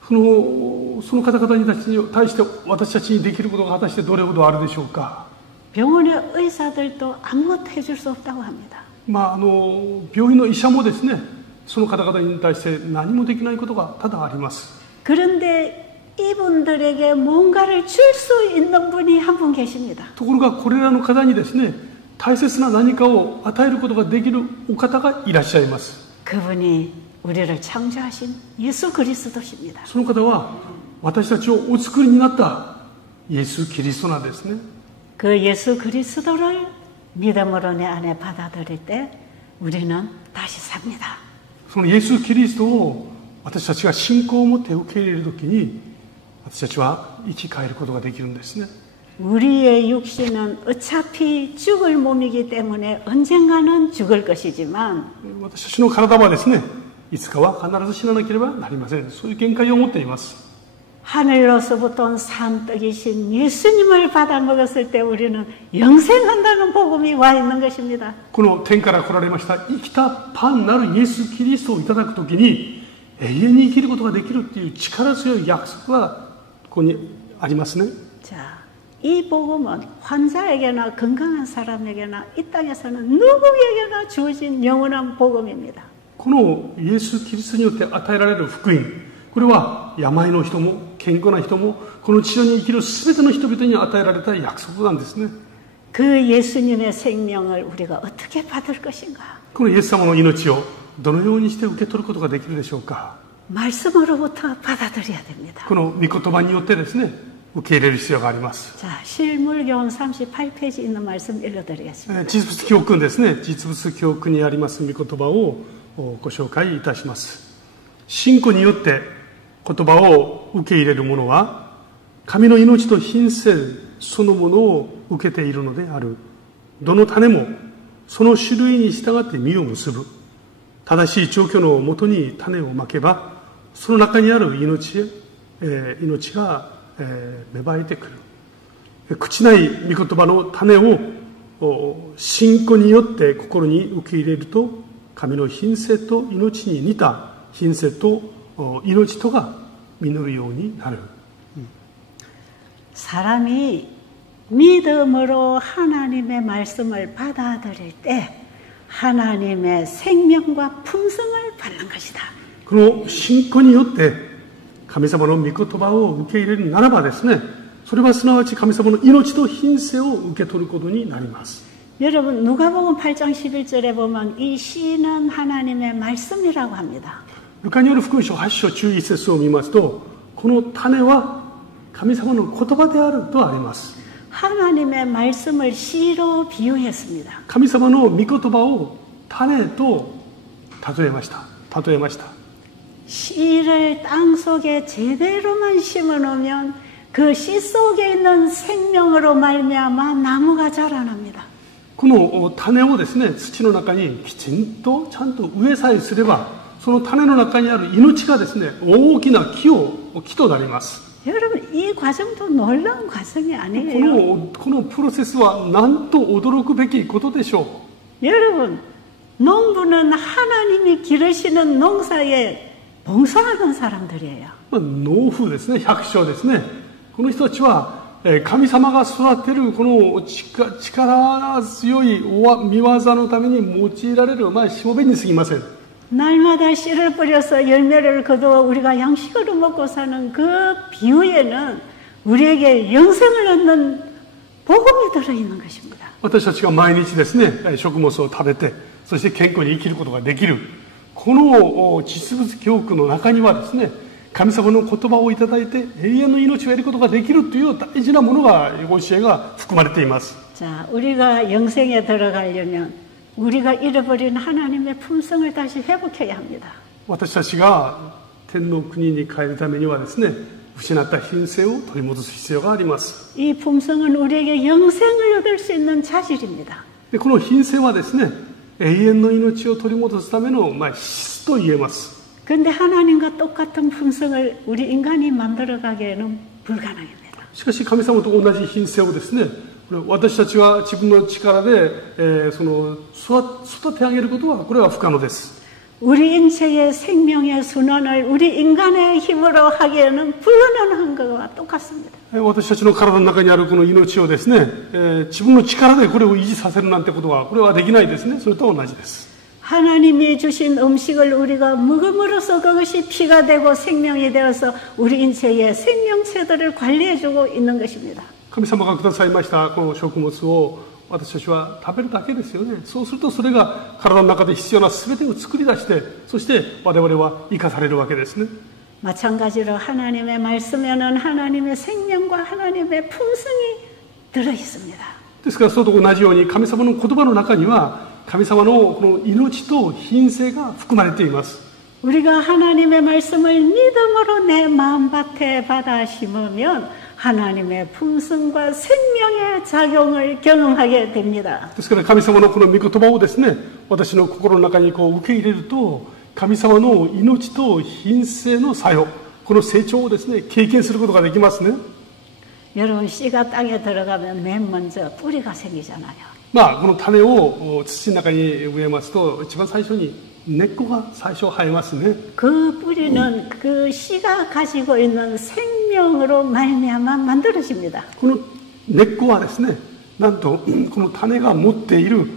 その方々に対して私たちにできることが果たしてどれほどあるでしょうか。 병원의 의사들도 아무것도 해줄 수 없다고 합니다. 病院の医者もですね、その方々に対して何もできないことが多々あります。 그런데 이분들에게 뭔가를 줄 수 있는 분이 한 분 계십니다. ところがこれらの方にですね、大切な何かを与えることができるお方がいらっしゃいます。 그분이 우리를 창조하신 예수 그리스도십니다. その方は私たちをお作りになったイエス・キリストなんですね。 그 예수 그리스도를 믿음으로 내 안에 받아들일 때 우리는 다시 삽니다. そのイエス・キリストを私たちが信仰を持って受け入れるときに私たちは生き返ることができるんですね。 우리의 육신은 어차피 죽을 몸이기 때문에 언젠가는 죽을 것이지만 私たちの体はですね、いつかは必ず死ななければなりません。そういう限界を持っています。 하늘로서부터 온 산떡이신 예수님을 받아 먹었을 때 우리는 영생한다는 복음이 와 있는 것입니다. この天から来られました生きたパンなるイエス・キリストをいただくときに永遠に生きることができるという力強い約束がここにありますね。 자, 이 복음은 환자에게나 건강한 사람에게나 이 땅에서는 누구에게나 주어진 영원한 복음입니다. このイエス・キリストによって与えられる福音、これは病の人も健康な人もこの地上に生きるすべての人々に与えられた約束なんですね。 그 예수님의 생명을 우리가 어떻게 받을 것인가? このイエス様の命をどのようにして受け取ることができるでしょうか。 말씀으로부터 받아들여야 됩니다. この御言葉によってですね、受け入れる必要があります。 자, 실물교훈 38페이지 있는 말씀 읽어드리겠습니다. 実物教訓ですね、実物教訓にあります御言葉をご紹介いたします。信仰によって言葉を受け入れる者は神の命と品性そのものを受けているのである。どの種もその種類に従って実を結ぶ。正しい調教のもとに種をまけばその中にある命が芽生えてくる。朽ちない御言葉の種を信仰によって心に受け入れると神の品性と命に似た品性と命とが実るようになる。 사람이 믿음으로 하나님의 말씀을 받아들일 때 하나님의 생명과 품성을 받는 것이다. この信仰によって神様の御言葉を受け入れるならばですね、それはすなわち神様の命と品性を受け取ることになります。 여러분 누가복음 8장 11절에 보면 이 씨는 하나님의 말씀이라고 합니다. ルカによる福音書8章11節を見ますと、この種は神様の言葉であるとあります。 하나님의 말씀을 씨로 비유했습니다. 神様の御言葉を種と例えました。 씨를 땅 속에 제대로만 심어놓으면 그 씨 속에 있는 생명으로 말미암아 나무가 자라납니다. この種をですね、土の中にきちんとちゃんと植えさえすれば、その種の中にある命がですね、大きな木となります。 여러분 이 과정도 놀라운 과정이 아니에요. このプロセスはなんと驚くべきことでしょう。 여러분 농부는 하나님이 기르시는 농사에 봉사하는 사람들이에요. 農夫ですね、百姓ですね。この人たちは神様が育てるこの力強い見業のために用いられるしもべに過ぎません。 날마다 씨를 뿌려서 열매를 거두어 우리가 양식으로 먹고 사는 그 비유에는 우리에게 영생을 얻는 복음이 들어있는 것입니다. 私たちが毎日ですね、食物を食べて、そして健康に生きることができる。この実物教訓の中にはですね、神様の言葉をいただいて永遠の命を得ることができるという大事なものが、教えが含まれています。 자, 우리가 영생에 들어가려면 우리가 잃어버린 하나님의 품성을 다시 회복해야 합니다. 私たちが天の国に帰るためにはですね、失った品性を取り戻す必要があります。 이 품성은 우리에게 영생을 얻을 수 있는 자질입니다. でこの品性はですね、永遠の命を取り戻すための質と言えます。 그런데 하나님과 똑같은 품성을 우리 인간이 만들어가기에는 불가능합니다. しかし神様と同じ品性をですね、私たちは自分の力で、育て上げることはこれは不可能です。 우리 인체의 생명의 순환을 우리 인간의 힘으로 하기에는 불가능한 것과 똑같습니다. 私たちの体の中にあるこの命をですね、自分の力でこれを維持させるなんてことはこれはできないですね。それと同じです。 하나님이 주신 음식을 우리가 먹음으로써 그것이 피가 되고 생명이 되어서 우리 인체의 생명체들을 관리해주고 있는 것입니다. 神様がくださいましたこの食物を私たちは食べるだけですよね。そうするとそれが体の中で必要な全てを作り出して、そして我々は生かされるわけですね。 마찬가지로 하나님의 말씀에는 하나님의 생명과 하나님의 품성이 들어 있습니다. ですからそれと同じように神様の言葉の中には神様のこの命と品性が含まれています。 우리가 하나님의 말씀을 믿음으로 내 마음밭에 받아 심으면 하나님의 품성과 생명의 작용을 경험하게 됩니다. ですから神様のこの御言葉をですね、私の心の中にこう受け入れると、神様の命と品性の作用、この成長をですね、経験することができますね。 여러분 씨가 땅에 들어가면 맨 먼저 뿌리가 생기잖아요. この種を土の中に植えますと、一番最初に根っこが最初生えますね。 그 뿌리는 그 씨가 가지고 있는 생명으로 말미암아 만들어집니다. この根っこはですね、なんとこの種が持っている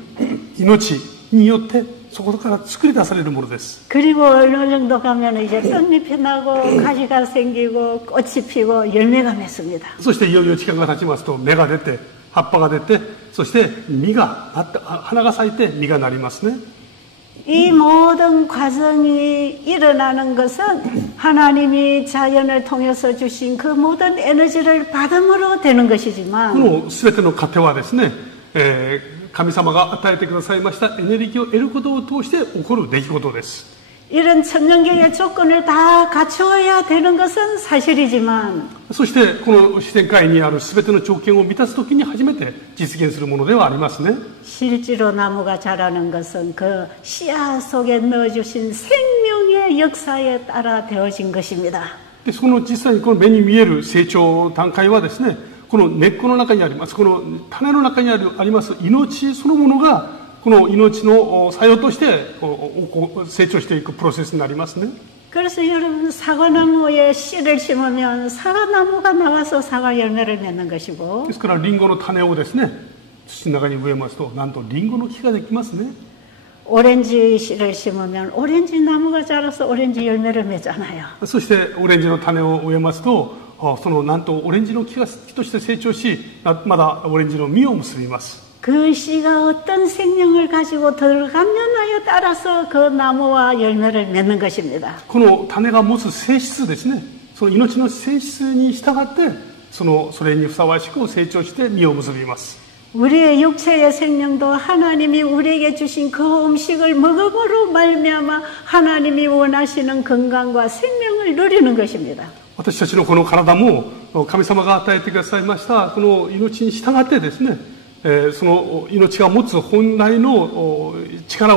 命によってそこから作り出されるものです。 그리고 어느 정도 가면 이제 떡잎이 나고 가지가 생기고 꽃이 피고 열매가 맺습니다. そしていよいよ時間が経ちますと芽が出て葉っぱが出て、そして実がなって花が咲いて実がなりますね。 이 모든 과정이 일어나는 것은 하나님이 자연을 통해서 주신 그 모든 에너지를 받음으로 되는 こ 것이지만 の全ての過程はですね、神様が与えてくださいましたエネルギーを得ることを通して起こる出来事です。 이런 천년계의 조건을 다 갖추어야 되는 것은 사실이지만 そしてこの自然界にある全ての条件を満たすときに初めて実現するものではありますね。 실제로 나무가 자라는 것은 그 씨앗 속에 넣어주신 생명의 역사에 따라 되어진 것입니다. でその実際にこの目に見える成長段階はですね、この根っこの中にあります、この種の中にあります命そのものがこの命の作用として成長していくプロセスになりますね。 그래서 여러분 사과나무에 씨를 심으면 사과나무가 나와서 사과 열매를 맺는 것이고 ですからリンゴの種をですね、土の中に植えますとなんとリンゴの木ができますね。 오렌지 씨를 심으면 오렌지 나무가 자라서 오렌지 열매를 맺잖아요. そしてオレンジの種を植えますとそのなんとオレンジの木として成長し、まだオレンジの実を結びます。 그 씨가 어떤 생명을 가지고 들어가느냐에 따라서 그 나무와 열매를 맺는 것입니다. この種が持つ性質ですね、その命の性質に従ってそれにふさわしく成長して実を結びます。 우리의 육체의 생명도 하나님이 우리에게 주신 그 음식을 먹음으로 말미암아 하나님이 원하시는 건강과 생명을 누리는 것입니다. 私たちのこの体も神様が与えてくださいましたこの命に従ってですね、その命が持つ本来の力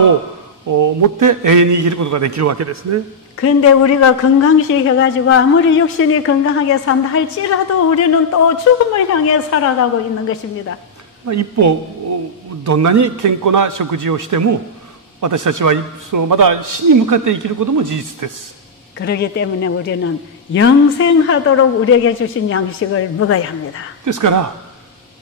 を持って永遠に生きることができるわけですね。 그런데 우리가 건강식해가지고 아무리 육신이 건강하게 산다 할지라도 우리는 또 죽음을 향해 살아가고 있는 것입니다. 一方どんなに健康な食事をしても私たちはまだ死に向かって生きることも事実です。 그렇기 때문에 우리는 영생하도록 우리에게 주신 양식을 먹어야 합니다. ですから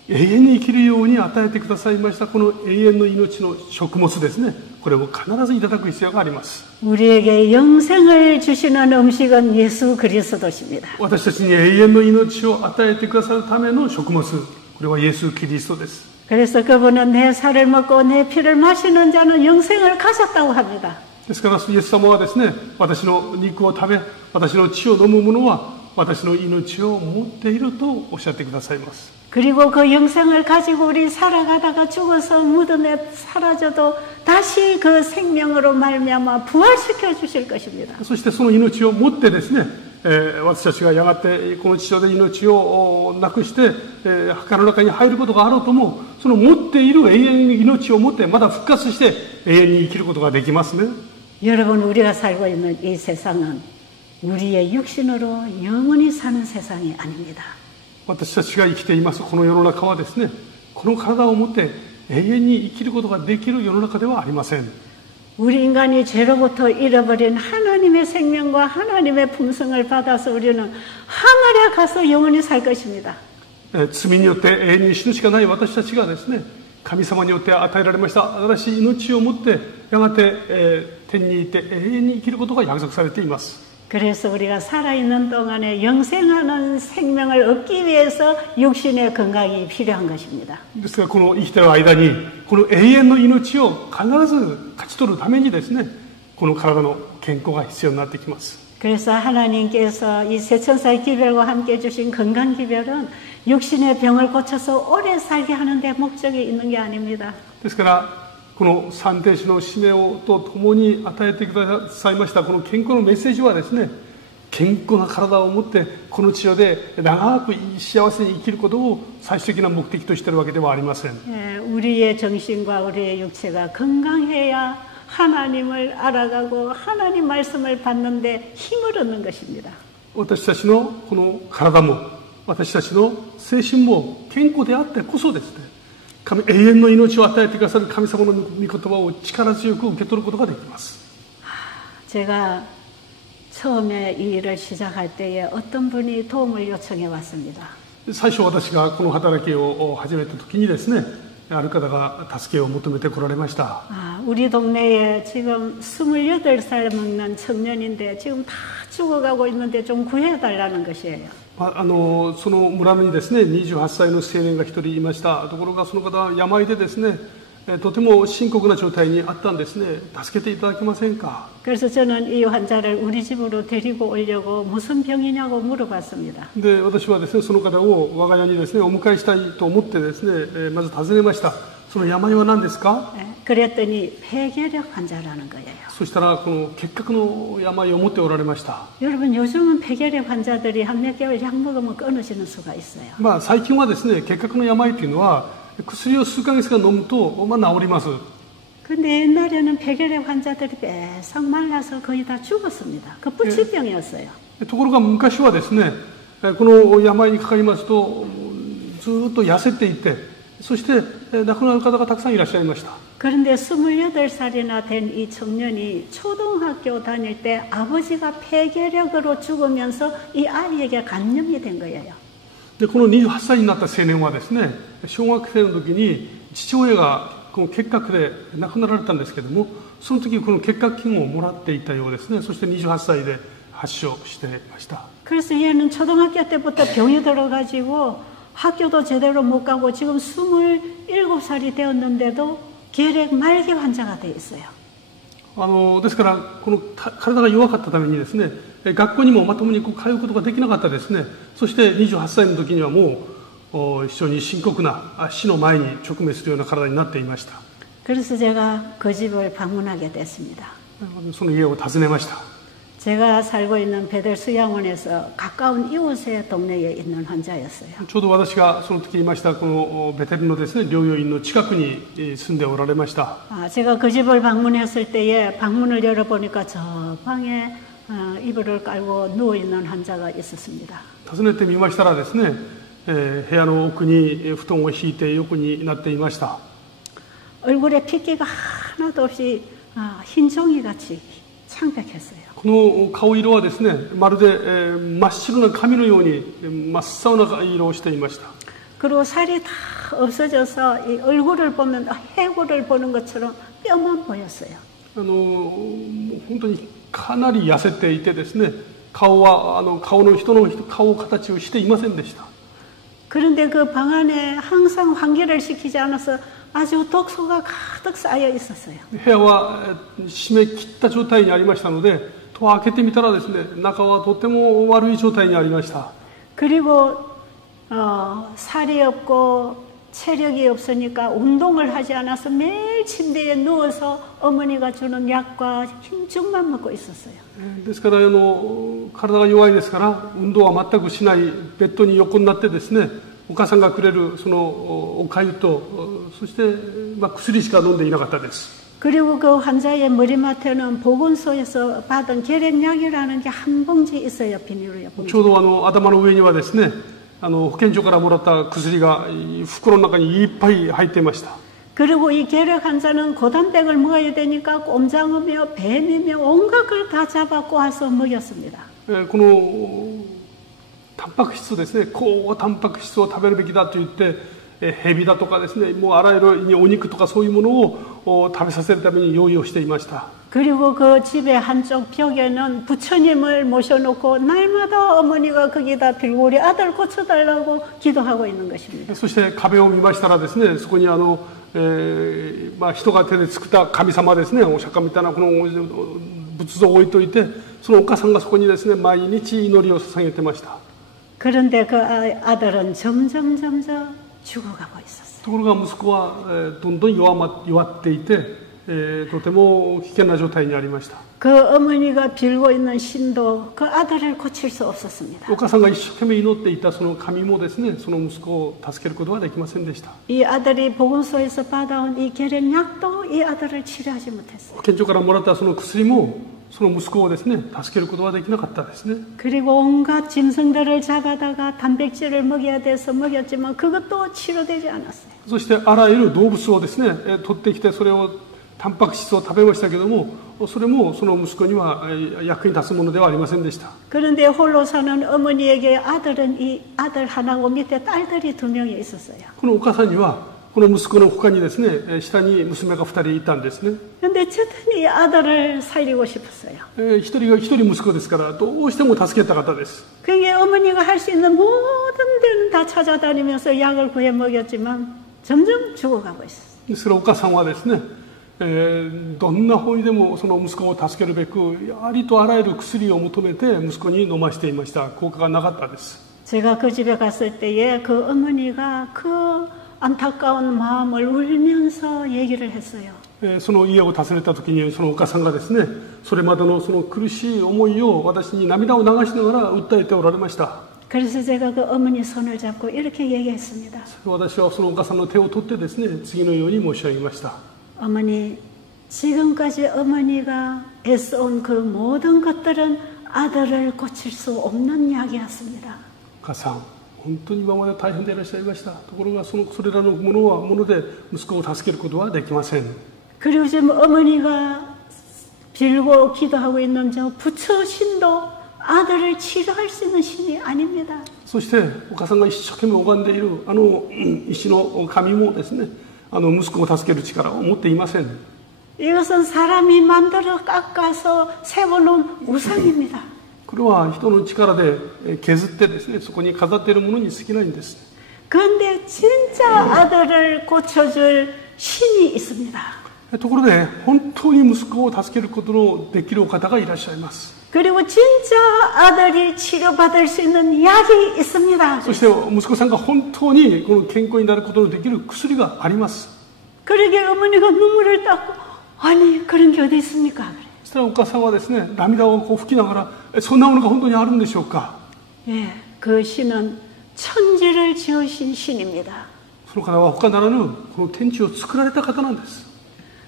永遠に生きるように与えてくださいましたこの永遠の命の食物ですね、これを必ずいただく必要があります。 우리에게 영생을 주시는 음식은 예수 그리스도십니다. 私たちに永遠の命を与えてくださるための食物、これはイエス・キリストです。 그래서 그분은 내 살을 먹고 내 피를 마시는 자는 영생을 가졌다고 합니다. ですからイエス様はですね、私の肉を食べ私の血を飲む者は私の命を持っているとおっしゃってくださいます。 그리고 그 영생을 가지고 우리 살아가다가 죽어서 무덤에 사라져도 다시 그 생명으로 말미암아 부활시켜 주실 것입니다. そしてその命を持ってですね、私たちがやがてこの地上で命をなくして、墓の中に入ることがあろうとも、その持っている永遠に命を持ってまた復活して永遠に生きることができますね。 여러분, 우리가 살고 있는 이 세상은 우리의 육신으로 영원히 사는 세상이 아닙니다. 私たちが生きていますこの世の中はですね、この体を持って永遠に生きることができる世の中ではありません。 우리 인간이 죄로부터 잃어버린 하나님의 생명과 하나님의 품성을 받아서 우리는 하늘에 가서 영원히 살 것입니다. 罪によって永遠に死ぬしかない私たちがですね、神様によって与えられました新しい命を持ってやがて、天にいて永遠に生きることが約束されています。 그래서 우리가 살아있는 동안에 영생하는 생명을 얻기 위해서 육신의 건강이 필요한 것입니다. ですからこの生きている間にこの永遠の命を必ず勝ち取るためにですね、この体の健康が必要になってきます。 그래서 하나님께서 이 세천사의 기별과 함께 주신 건강 기별은 육신의 병을 고쳐서 오래 살게 하는 데 목적이 있는 게 아닙니다. ですからこの三天使の使命をと共に与えてくださいましたこの健康のメッセージはですね、健康な体を持ってこの地上で長く幸せに生きることを最終的な目的としているわけではありません。 우리의 정신과 우리의 육체가 건강해야 하나님을 알아가고 하나님 말씀을 받는데 힘을 얻는 것입니다. 私たちのこの体も私たちの精神も健康であってこそですね、永遠の命を与えてくださる神様の御言葉を力強く受け取ることができます。 제가 처음에 이 일을 시작할 때에 어떤 분이 도움을 요청해 왔습니다. 最初私がこの働きを始めた時にですね、ある方が助けを求めてこられました。 우리 동네에 지금 28살 먹는 청년인데 지금 다 죽어가고 있는데 좀 구해달라는 것이에요. その村にですね、28歳の青年が一人いました。ところがその方は病でですね、とても深刻な状態にあったんですね。助けていただけませんか。 그래서 저는 이 환자를 우리 집으로 데리고 오려고 무슨 병이냐고 물어봤습니다. で、私はですね、その方を我が家にですね、お迎えしたいと思ってですね、まず尋ねました。その病は何ですか？ 그랬더니 폐결핵 환자라는 거예요. そしたらこの結核の病を持っておられました。 여러분, 요즘은 폐결핵 환자들이 한 몇 개월 약 먹으면 끊어지는 수가 있어요. 最近はですね、結核の病というのは薬を数ヶ月間飲むと治ります。 근데 옛날에는 폐결핵 환자들이 빼싹 말라서 거의 다 죽었습니다. 그 불치병이었어요. ところが昔はですね、この病にかかりますとずっと痩せていて、そして亡くなる方がたくさんいらっしゃいました。 그런데 28살이나 된 이 청년이 초등학교 다닐 때 아버지가 폐결핵으로 죽으면서 이 아이에게 감염이 된 거예요. でこの28歳になった青年はですね、小学生の時に父親がこの結核で亡くなられたんですけども、その時この結核菌をもらっていたようですね。そして28歳で発症していました。 그래서 얘는 초등학교 때부터 병이 들어가지고 학교도 제대로 못 가고 지금 27살이 되었는데도 결핵 말기 환자가 돼 있어요. ですからこの体が弱かったためにですね、学校にもまともに通うことができなかったですね。そして28歳の時にはもう非常に深刻な死の前に直面するような体になっていました。 그래서 제가 그 집을 방문하게 됐습니다. その家を訪ねました。 제가 살고 있는 베델 수양원에서 가까운 이웃의 동네에 있는 환자였어요. ちょうど私がその時いましたこのベテルのですね、療養院の近くに住んでおられました。 제가 그 집을 방문했을 때에 방문을 열어보니까 저 방에 이불을 깔고 누워 있는 환자가 있었습니다. 訪ねてみましたらですね、部屋の奥に布団を敷いて横になっていました。 얼굴에 핏기가 하나도 없이 흰 종이같이 창백했어요. この顔色はですね、まるで真っ白な紙のように真っ青な色をしていました。 그리고 살이 다 없어져서 이 얼굴을 보면 해골을 보는 것처럼 뼈만 보였어요. 本当にかなり痩せていてですね、顔は人の顔形をしていませんでした。 그런데 그 방 안에 항상 환기를 시키지 않아서 아주 독소가 가득 쌓여 있었어요. 部屋は締め切った状態にありましたので、戸を開けてみたらですね、中はとても悪い状態にありました。 그리고 살이 없고 체력이 없으니까 운동을 하지 않아서 매일 침대에 누워서 어머니가 주는 약과 힘죽만 먹고 있었어요. ですから体が弱いですから運動は全くしないベッドに横になってですね、お母さんがくれるそのお粥とそして、薬しか飲んでいなかったです。 그리고 그 환자의 머리맡에는 보건소에서 받은 계량약이라는 게 한 봉지 있어요. 비닐로요. ちょうど頭の上にはですね、保健所からもらった薬が袋の中にいっぱい入っていました。 그리고 이 계력 환자는 고단백을 먹어야 되니까 꼼장어며 뱀이며 온갖 걸 다 잡아고 와서 먹였습니다. このタンパク質ですね、高タンパク質を食べるべきだと言って、蛇だとかですね、もうあらゆるお肉とかそういうものを食べさせるために用意をしていました。 그리고 그 집의 한쪽 벽에는 부처님을 모셔놓고 날마다 어머니가 거기다 빌고 우리 아들 고쳐달라고 기도하고 있는 것입니다. そして壁を見ましたらですね、そこに人が手で作った神様ですね、お釈迦みたいなこの仏像を置いといて、そのお母さんがそこにですね、毎日祈りを捧げてました。 그런데 그 아들은 점점 죽어가고 있었어요. ところが息子はどんどん弱っていて、とても危険な状態にありました。 그 어머니가 빌고 있는 신도 그 아들을 고칠 수 없었습니다. お母さんが一生懸命祈っていたその神もですね、その息子を助けることはできませんでした。 이 아들이 보건소에서 받아온 이 계량약도 이 아들을 치료하지 못했어요. 保健所からもらったその薬もその息子をですね、助けることはできなかったですね。 그리고 온갖 짐승들을 잡아다가 단백질을 먹여야 돼서 먹였지만 그것도 치료되지 않았어요. そしてあらゆる動物をですね、取ってきてそれをタンパク質を食べましたけども、それもその息子には役に立つものではありませんでした。 그런데 홀로 사는 어머니에게 아들은 이 아들 하나고 밑에 딸들이 2명이 있었어요. このお母さんにはこの息子の他にですね、下に娘が2人いたんですね。 그런데 저든지 이 아들을 살리고 싶었어요. 一人息子ですからどうしても助けた方です。 그게 어머니가 할 수 있는 모든 데는 다 찾아다니면서 약을 구해 먹였지만 점점 죽어가고 있었어요. ですからお母さんはですね、どんな方にでもその息子を助けるべくありとあらゆる薬を求めて息子に飲ませていました。効果がなかったです。 제가 그 집에 갔을 때에 그 어머니가 그 안타까운 마음을 울면서 얘기를 했어요. その家を訪ねた時にそのお母さんがですね、それまでのその苦しい思いを私に涙を流しながら訴えておられました。 그래서 제가 그 어머니 손을 잡고 이렇게 얘기했습니다. 私はそのお母さんの手を取ってですね、次のように申し上げました。 어머니, 지금까지 어머니가 애써온 그 모든 것들은 아들을 고칠 수 없는 약이었습니다. お母さん、本当に今まで大変でいらっしゃいました。ところがそれらのもので息子を助けることはできません。 그리고 지금 어머니가 빌고 기도하고 있는 저 부처 신도 아들을 치료할 수 있는 신이 아닙니다. そしてお母さんが一生懸命拝んでいる石の神もですね、息子を助ける力を持っていません。 이것은 사람이 만들어 깎아서 세워놓은 우상입니다. これは人の力で削ってですね、そこに飾っているものに過ぎないんです。 그런데 진짜 아들을 고쳐줄 신이 있습니다. ところで本当に息子を助けることのできるお方がいらっしゃいます。 그리고 진짜 아들이 치료받을 수 있는 약이 있습니다. そして息子さんが本当にこの健康になることのできる薬があります。 그러게 어머니가 눈물을 닦고 아니 그런 게 어디 있습니까? そしたらお母さんはですね、涙を拭きながら、そんなものが本当にあるんでしょうか。 예, 그 신은 천지를 지으신 신입니다. その方は他ならぬこの天地を作られた方なんです。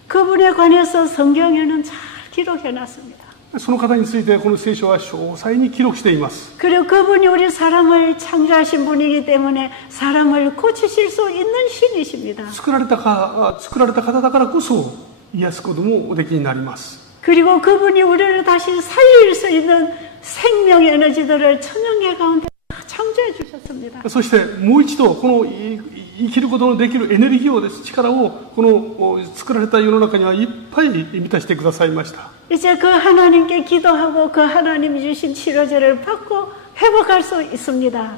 그분에 관해서 성경에는 잘 기록해놨습니다. その方についてこの聖書は詳細に記録しています。 그리고 그분이 우리 사람을 창조하신 분이기 때문에 사람을 고치실 수 있는 신이십니다. 作られた方だからこそ癒すこともおできになります。 그리고 그분이 우리를 다시 살릴 수 있는 생명 에너지들을 천연계 가운데 창조해 주셨습니다. そしてもう一度この生きることのできるエネルギーをです、力をこの作られた世の中にはいっぱい満たしてくださいました。 이제 그 하나님께 기도하고 그 하나님이 주신 치료제를 받고 회복할 수 있습니다.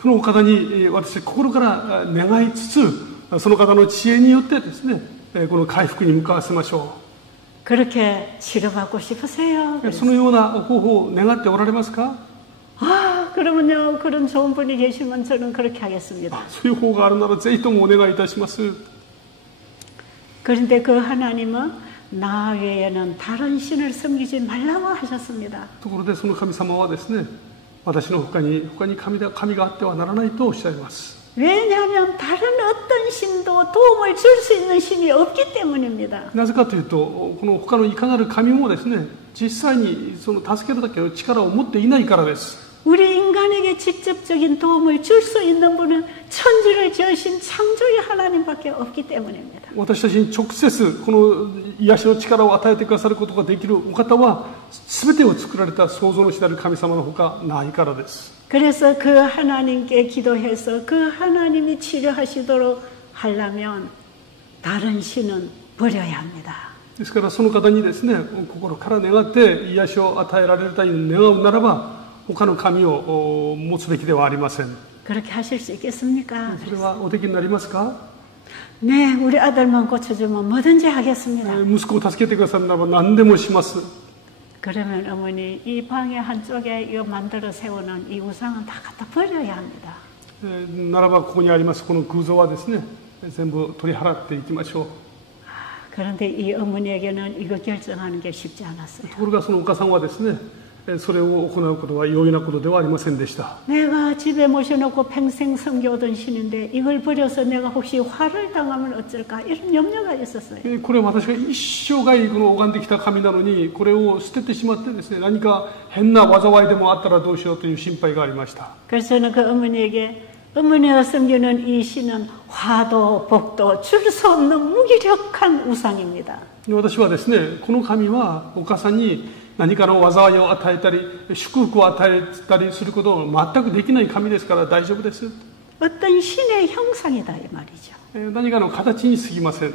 このお方に私心から願いつつ、その方の知恵によってですね、この回復に向かわせましょう。 그렇게 치료받고 싶으세요? そのような方法を願っておられますか？ 아, 그러면요, 그런 좋은 분이 계시면 저는 그렇게 하겠습니다. そういう方があるならぜひともお願いいたします。 그런데 그 하나님은 나 외에는 다른 신을 섬기지 말라고 하셨습니다. ところでその神様はですね、私の他に神があってはならないとおっしゃいます。 왜냐하면 다른 어떤 신도 도움을 줄 수 있는 신이 없기 때문입니다. なぜかというと、この他のいかなる神もですね、実際にその助けるだけの力を持っていないからです。 우리 인간에게 직접적인 도움을 줄 수 있는 분은 천지를 지으신 창조의 하나님밖에 없기 때문입니다. 私たちに直接この癒しの力を与えてくださることができるお方は、全てを作られた創造主である神様のほかないからです。 그래서 그 하나님께 기도해서 그 하나님이 치료하시도록 하려면 다른 신은 버려야 합니다. ですからその方にですね、心から願って癒しを与えられるために願うならば、他の神を持つべきではありません。 그렇게 하실 수 있겠습니까? それはおできになりますか？ 네, 우리 아들만 고쳐주면 뭐든지 하겠습니다. 息子を助けてくださるならば何でもします。 그러면 어머니 이 방의 한쪽에 이거 만들어 세우는 이 우상은 다 갖다 버려야 합니다. ならばここにありますこの空像はですね、全部取り払っていきましょう。 그런데 이 어머니에게는 이거 결정하는 게 쉽지 않았어요. ところがそのお母さんはですね、それを行うことは容易なことではありませんでした。 내가 집에 모셔놓고 평생 섬겨오던 신인데 이걸 버려서 내가 혹시 화를 당하면 어쩔까 이런 염려가 있었어요. これは私が一生涯この拝んできた神なのに、これを捨ててしまってですね、何か変な災いでもあったらどうしようという心配がありました。 그래서 저는 그 어머니에게 어머니가 섬기는 이 신은 화도 복도 줄 수 없는 무기력한 우상입니다. 私はですね、この神はお母さんに何かの災いを与えたり祝福を与えたりすることを全くできない神ですから大丈夫です。 어떤 신의 형상이다 이 말이죠. 何かの形に過ぎません。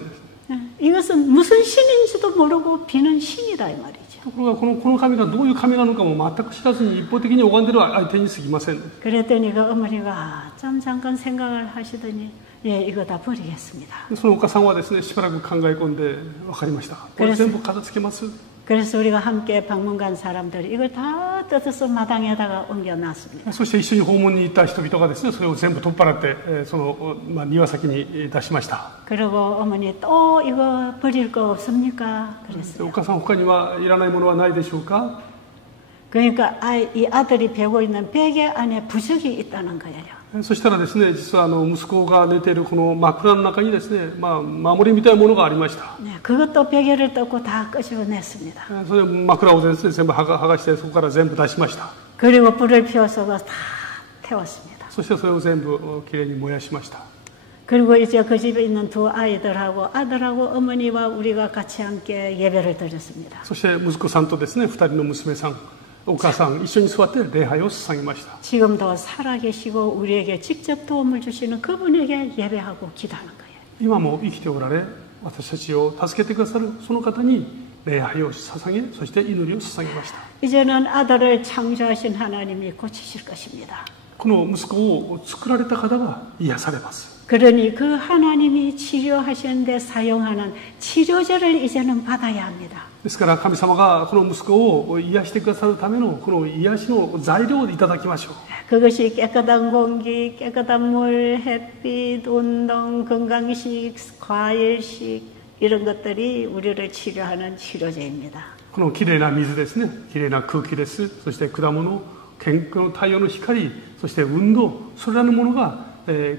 이것은 무슨 신인지도 모르고 비는 신이다 이 말이죠. ところがこの神がどういう神なのかも全く知らずに一方的に拝んでいる相手に過ぎません。 그랬더니 그 어머니가 잠깐 생각을 하시더니 예, 이거 다 버리겠습니다. そのお母さんはですね、しばらく考え込んで分かりました。これ全部片付けます。 그래서 우리가 함께 방문 간 사람들이 이걸 다 뜯어서 마당에다가 옮겨놨습니다. そして一緒に訪問に行った人々がですね、それを全部取っ払ってその庭先に出しました。 그리고 어머니 또 이거 버릴 거 없습니까? 그랬어요. お母さん他にはいらないものはないでしょうか？ 그러니까 이 아들이 베고 있는 베개 안에 부적이 있다는 거예요. そしたらですね、実は息子が寝ているこの枕の中にですね、守りみたいなものがありました。 네, 그것도 베개를 뜯고 다 끄집어냈습니다. それ枕をですね、全部剥がしてそこから全部出しました。 그리고 불을 피워서 다 태웠습니다. そしてそれを全部きれいに燃やしました。 그리고 이제 그 집에 있는 두 아이들하고 아들하고 어머니와 우리가 같이 함께 예배를 드렸습니다. そして息子さんとですね、2人の娘さん、お母さん一緒に座って礼拝を捧げました。 지금도 살아계시고 우리에게 직접 도움을 주시는 그분에게 예배하고 기도하는 거예요. 今も生きておられ、私たちを助けてくださるその方に礼拝を捧げ、そして祈りを捧げました。 이제는 아들을 창조하신 하나님이 고치실 것입니다. この息子を作られた方は癒されます。 그러니 그 하나님이 치료하시는데 사용하는 치료제를 이제는 받아야 합니다. ですから神様がこの息子を癒してくださるためのこの癒しの材料をいただきましょう。 그것이 깨끗한 공기, 깨끗한 물, 햇빛, 운동, 건강식, 과일식 이런 것들이 우리를 치료하는 치료제입니다. このきれいな水ですね、きれいな空気です。そして果物、健康の太陽の光、そして運動、それらのものが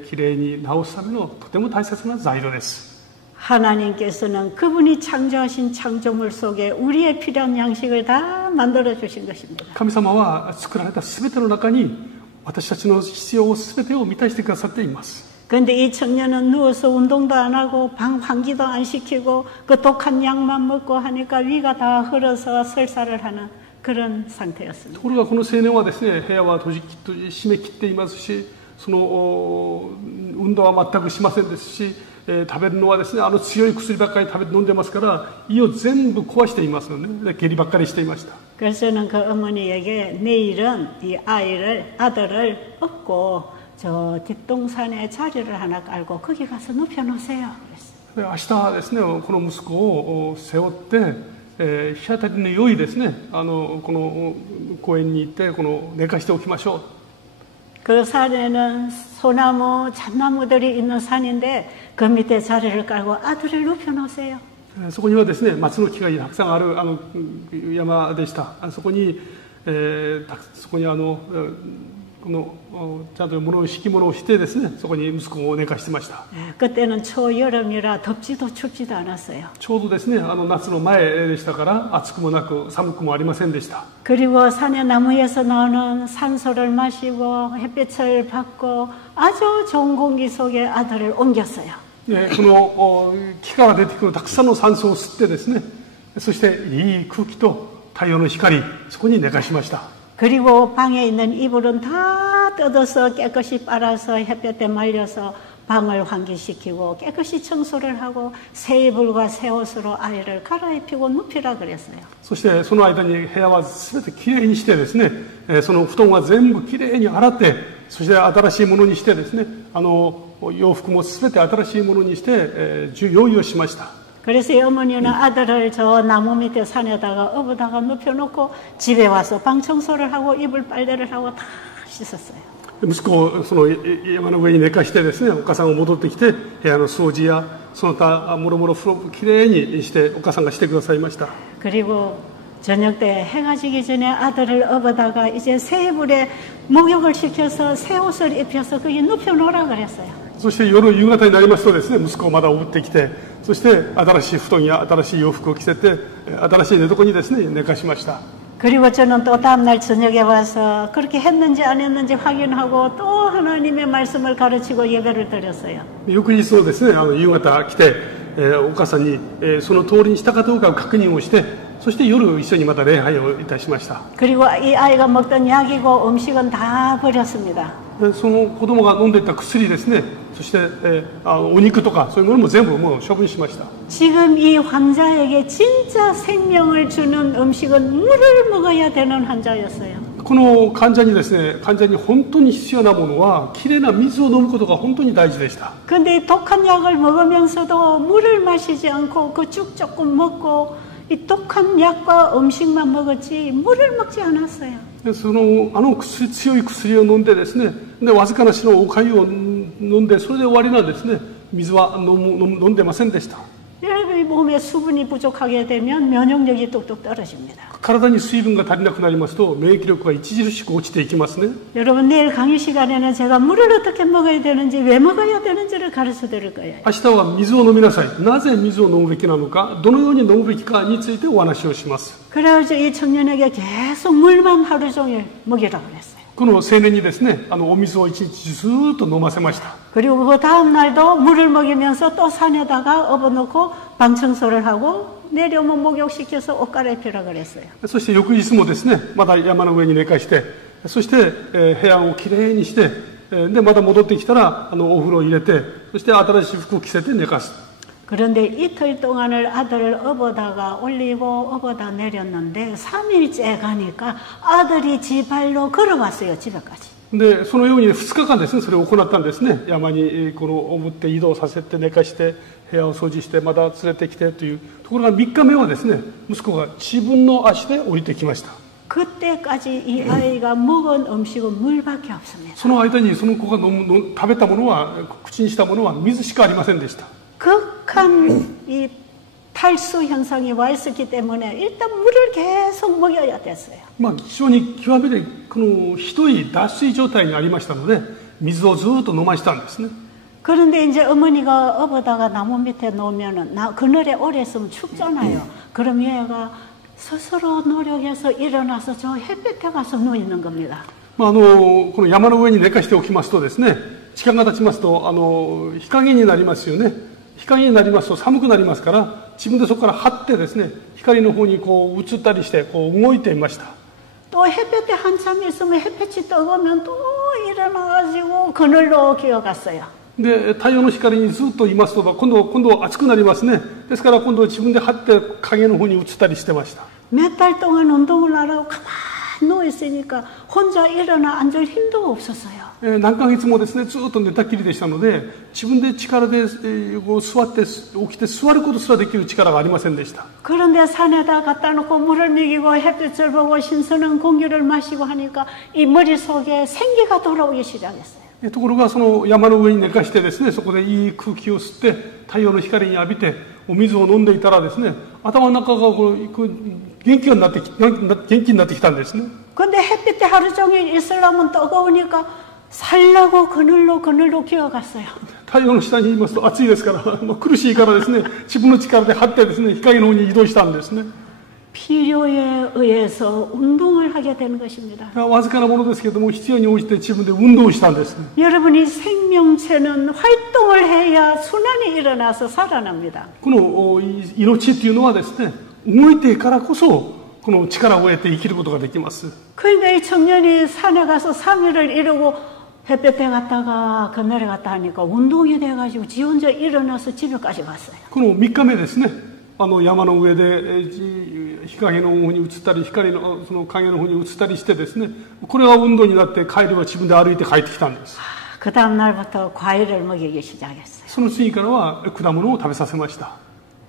きれいに治すためのとても大切な材料です。 하나님께서는 그분이 창조하신 창조물 속에 우리의 필요한 양식을 다 만들어 주신 것입니다. 神様は作られたすべての中に私たちの必要をすべてを満たしてくださっています。 그런데 이 청년은 누워서 운동도 안 하고 방 환기도 안 시키고 그 독한 약만 먹고 하니까 위가 다 흐려서 설사를 하는 그런 상태였습니다. ところがこの青年はですね、部屋は閉め切っていますし、その運動は全くしませんですし、食べるのはですね、強い薬ばっかり飲んでますから胃を全部壊していますよね。下痢ばっかりしていました。 그래서 저는 그 어머니에게 내일은 이 아들을 업고 저 뒷동산에 자리를 하나 깔고 거기 가서 눕혀놓으세요. 그랬어요. 明日ですね、この息子を背負って、日当たりの良いですね、この公園に行って寝かしておきましょう。그 산에는 소나무, 잣나무들이 있는 산인데 그 밑에 자리를 깔고 아들을 눕혀놓으세요. そこにはですね、松の木がたくさんある山でした。そこにこのちゃんと敷物をしてですね、そこに息子を寝かしてました。 그때는 초여름이라 덥지도 춥지도 않았어요. ちょうどですね、夏の前でしたから暑くもなく寒くもありませんでした。 그리고 산의 나무에서 나오는 산소를 마시고 햇빛을 받고 아주 좋은 공기 속에 아들을 옮겼어요. この木から出てくるたくさんの酸素を吸ってですね、そしていい空気と太陽の光、そこに寝かしました。 그리고 방에 있는 이불은 다 뜯어서 깨끗이 빨아서 햇볕에 말려서 방을 환기시키고 깨끗이 청소를 하고 새 이불과 새 옷으로 아이를 갈아입히고 눕히라 그랬어요. そしてその間に部屋は全てきれいにしてですね、その布団は全部きれいに洗って、そして新しいものにしてですね、洋服も全て新しいものにして、用意をしました。 그래서 이 어머니는 아들을 저 나무 밑에 산에다가 업어다가 눕혀놓고 집에 와서 방 청소를 하고 이불 빨래를 하고 다 씻었어요. 息子をその山の上に寝かしてですね、お母さんが戻ってきて部屋の掃除やその他もろもろ風呂をきれいにしてお母さんがしてくださいました。 그리고 저녁 때 해가 지기 전에 아들을 업어다가 이제 새 이불에 목욕을 시켜서 새 옷을 입혀서 거기 눕혀놓으라 그랬어요. そして夕方になりますとですね、息子をまだおぶってきて、そして新しい布団や新しい洋服を着せて新しい寝床にですね寝かしました。 그리고 저는 또 다음날 저녁에 와서 그렇게 했는지 안 했는지 확인하고 또 하나님의 말씀을 가르치고 예배를 드렸어요. 翌日のですね、夕方来て、お母さんに、その通りにしたかどうかを確認をして、そして夜一緒にまた礼拝をいたしました。 그리고 이 아이가 먹던 약이고 음식은 다 버렸습니다. その子供が飲んでいた薬ですね、そして、お肉とかそういうものも全部もう処分しました。 지금 이 환자에게 진짜 생명을 주는 음식은 물을 먹어야 되는 환자였어요. この患者にですね、患者に本当に必要なものはきれいな水を飲むことが本当に大事でした。 근데 독한 약을 먹으면서도 물을 마시지 않고 그 죽 조금 먹고 이 독한 약과 음식만 먹었지 물을 먹지 않았어요. その強い薬を飲んでですね、でわずかなしのお粥を飲んでそれで終わりなんですね。水は飲んでませんでした。 몸에 수분이 부족하게 되면 면역력이 뚝뚝 떨어집니다. 体に水分が足りなくなりますと免疫力が著しく落ちていきますね。 여러분 내일 강의 시간에는 제가 물을 어떻게 먹어야 되는지 왜 먹어야 되는지를 가르쳐 드릴 거예요. 明日は水を飲みなさい。なぜ水を飲むべきなのか、どのように飲むべきかについてお話をします。 그래가지고 이 청년에게 계속 물만 하루 종일 먹이라고 그랬어요. この青年にですね、お水を一日ずっと飲ませました。 그리고 그 다음 날도 물을 먹이면서 또 산에다가 업어놓고 방 청소를 하고 내려오면 목욕시켜서 옷 갈아입히라 그랬어요. そして翌日もですね、まだ山の上に寝かして、そして、部屋をきれいにして、でまた戻ってきたらお風呂を入れて、そして新しい服を着せて寝かす。 그런데 이틀 동안을 아들을 업어다가 올리고 업어다 내렸는데 3일째 가니까 아들이 지발로 걸어왔어요. 집에까지. でそのように2日間ですね、それを行ったんですね。山にこのおぶって移動させて寝かして部屋を掃除してまた連れてきてというところが、3日目はですね、息子が自分の足で降りてきました。 그때까지 이 아이가 먹은 음식은 물밖에 없습니다. その間にその子が食べたものは、口にしたものは水しかありませんでした。 극한 이 탈수 현상이 와 있었기 때문에 일단 물을 계속 먹여야 됐어요. 非常に極めてこのひどい脱水状態にありましたので、水をずっと飲ましたんですね。 그런데 이제 어머니가 업어다가 나무 밑에 놓으면은 그늘에 오래 있으면 춥잖아요. 그럼 얘가 스스로 노력해서 일어나서 저 햇볕에 가서 누워 있는 겁니다. この山の上に寝かしておきますとですね、時間が経ちますと日陰になりますよね。日陰になりますと寒くなりますから、自分でそこから張ってですね、光の方にこう移ったりしてこう動いていました。 또 햇볕에 한참 있으면 햇볕이 뜨거우면 또 일어나가지고 그늘로 기어갔어요. で太陽の光にずっといますと今度暑くなりますね。ですから今度は自分で張って影の方に移ったりしてました。 몇 달 동안 운동을 안 하고 가만히 누워 있으니까 혼자 일어나 앉을 힘도 없었어요. 何ヶ月もですね、ずっと寝たきりでしたので、自分で力で座って起きて座ることすらできる力がありませんでした。 그런데 산에다 갖다 놓고 물을 먹이고 햇빛을 보고 신선한 공기를 마시고 하니까 이 머릿속에 생기가 돌아오기 시작했어요. ところがその山の上に寝かしてですね、そこでいい空気を吸って太陽の光に浴びてお水を飲んでいたらですね、頭の中が元気になってきたんですね。 근데 햇빛에 하루 종일 있으려면 뜨거우니까 살라고 그늘로 기어갔어요. 太陽の下にいますと暑いですから、苦しいからですね、自分の力で張ってですね、日陰の方に移動したんですね。 필요에 의해서 운동을 하게 되는 것입니다. わずかなものですけれども、必要に応じて自分で運動したんです。 여러분이 생명체는 활동을 해야 순환이 일어나서 살아납니다. この命っていうのはですね、動いてからこそこの力を得て生きることができます。 그러니까 이 청년이 산에 가서 3일을 이루고 햇볕에 갔다가 그늘에 갔다 하니까 운동이 돼가지고 지 혼자 일어나서 집에까지 갔어요. この3日目ですね、山の上で日陰の方に移ったり、光のその影の方に移ったりしてですね、これが運動になって帰りは自分で歩いて帰ってきたんです。 그 다음 날부터 과일을 먹이기 시작했어요. その次からは果物を食べさせました。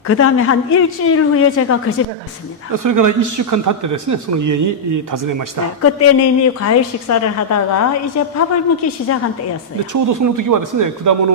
그 다음에 한 일주일 후에 제가 그 집에 갔습니다. それから1週間経ってですね、その家に訪ねました。 네, 그때는 이미 과일 식사를 하다가 이제 밥을 먹기 시작한 때였어요. でちょうどその時はですね、果物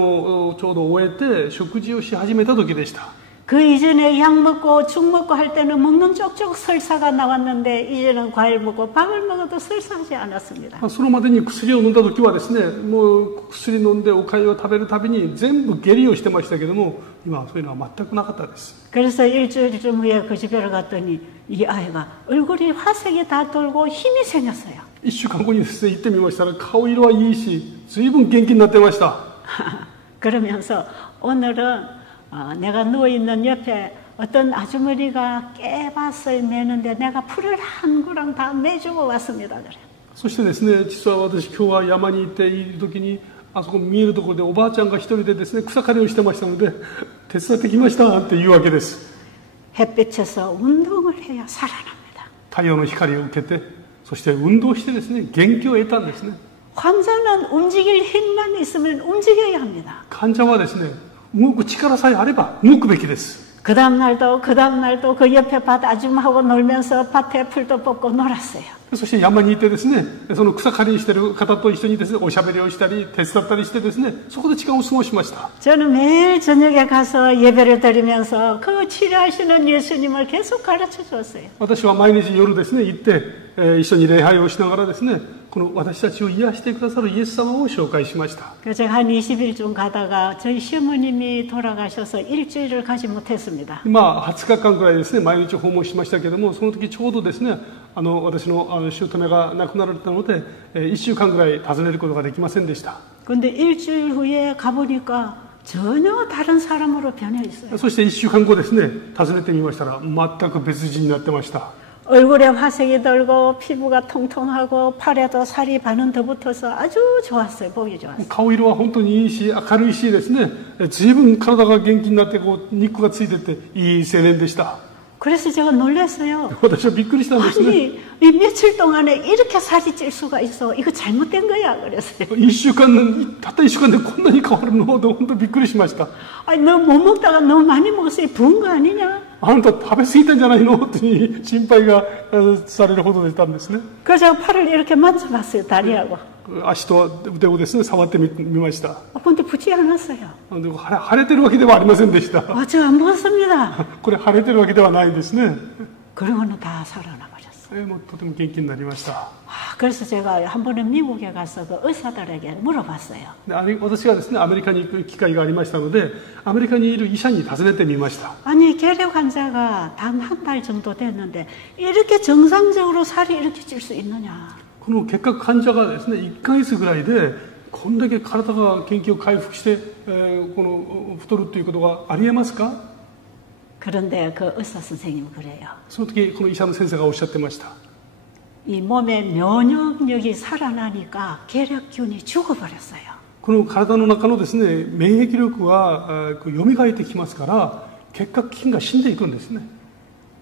をちょうど終えて食事をし始めた時でした。 그 이전에 약 먹고 죽 먹고 할 때는 먹는 쪽쪽 설사가 나왔는데 이제는 과일 먹고 밥을 먹어도 설사하지 않았습니다. そのまでに薬を飲んだ時はですね、もう薬飲んでお粥を食べるたびに全部下痢をしてましたけども、今はそういうのは全くなかったです。 그래서 일주일쯤 후에 그 집에 갔더니 이 아이가 얼굴이 화색이 다 돌고 힘이 생겼어요. 1週間後にですね、行ってみましたら顔色はいいし、随分元気になってました。 그러면서 오늘은 내가 누워있는 옆에 어떤 아주머니가 깨밭을 매는데 내가 풀을 한 구랑 다 매주고 왔습니다. 그래. そしてですね、実は私今日は山に行っている時に、あそこ見えるところでおばあちゃんが一人でですね、草刈りをしてましたので、手伝ってきましたっていうわけです。 햇빛에서 운동을 해야 살아납니다. 太陽の光を受けて、そして運動してですね、元気を得たんですね。 환자는 움직일 힘만 있으면 움직여야 합니다. 患者はですね、動く力さえあれば動くべきです。 그 다음 날도 그 옆에 밭 아줌마하고 놀면서 밭에 풀도 뽑고 놀았어요. そして山に行ってですね、その草刈りしている方と一緒にですね、おしゃべりをしたり手伝ったりしてですね、そこで時間を過ごしました。 저는 매일 저녁에 가서 예배를 드리면서 그 치료하시는 예수님을 계속 가르쳐 줬어요. 私は毎日夜ですね、行って、一緒に礼拝をしながらですね、この私たちを癒してくださるイエス様を紹介しました。 제가 한 20일쯤 가다가 저희 시어머님이 돌아가셔서 일주일을 가지 못했습니다. 20日間くらいですね、毎日訪問しましたけども、その時ちょうどですね、私の姑が亡くなられたので、1週間くらい訪ねることができませんでした。 근데 일주일 후에 가보니까 전혀 다른 사람으로 변해 있어요. そして1週間後ですね、訪ねてみましたら全く別人になってました。 얼굴에 화색이 돌고 피부가 통통하고 팔에도 살이 반은 더 붙어서 아주 좋았어요. 보기 좋았어요. 顔色は本当にいいし明るいしですね、随分体が元気になって肉がついてていい青年でした。 그래서 제가 놀랐어요. 私はびっくりしたんですね。 아니 이 며칠 동안에 이렇게 살이 찔 수가 있어. 이거 잘못된 거야. 그랬어요. たった1週間でこんなに変わるの本当びっくりしました。 아니 너 못 먹다가 너무 많이 먹었어요. 부은 거 아니냐? あなた食べ過ぎたんじゃないのって心配がされるほどでしたんですね。 그래서 제가 팔을 이렇게 만져봤어요. 다리하고. 足と腕をですね触ってみました。 근데 붓지 않았어요. 腫れてるわけではありませんでした。 제가 안 먹었습니다. これ腫れてるわけではないですね。 그러고는 다 살아나 버렸어요. もうとても元気になりました。 그래서 제가 한 번은 미국에 가서 그 의사들에게 물어봤어요. 私がですねアメリカに行く機会がありましたので、アメリカにいる医者に尋ねてみました。 아니 결핵 환자가 단 한 달 정도 됐는데 이렇게 정상적으로 살이 이렇게 찔 수 있느냐? この結核患者がですね1ヶ月ぐらいでこんだけ体が元気を回復して、この太るということがありえますか? 그런데 그 의사 선생님은 그래요. その時この医者の先生がおっしゃってました。 이 몸의 면역력이 살아나니까 결핵균이 죽어버렸어요. この体の中のですね免疫力が蘇ってきますから結核菌が死んでいくんですね。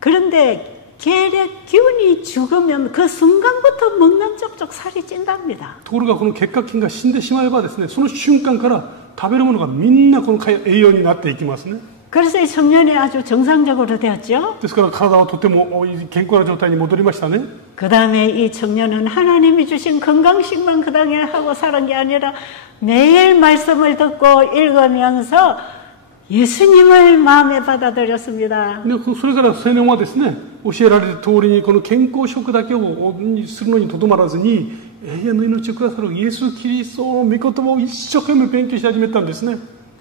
그런데 계략균이 죽으면 그 순간부터 먹는 쪽쪽 살이 찐답니다. ところがこの結核菌が死んでしまえばですね、その瞬間から食べるものがみんなこの栄養になっていきますね。 그래서 이 청년이 아주 정상적으로 되었죠. ですから体はとても健康な状態に戻りましたね。 그 다음에 이 청년은 하나님이 주신 건강식만 그 당에 하고 사는 게 아니라 매일 말씀을 듣고 읽으면서 예수님을 마음에 받아들였습니다. でそれから青年はですね、教えられる通りにこの健康食だけをするのにとどまらずに、永遠の命をくださるイエス・キリストの御言葉を一生懸命勉強し始めたんですね。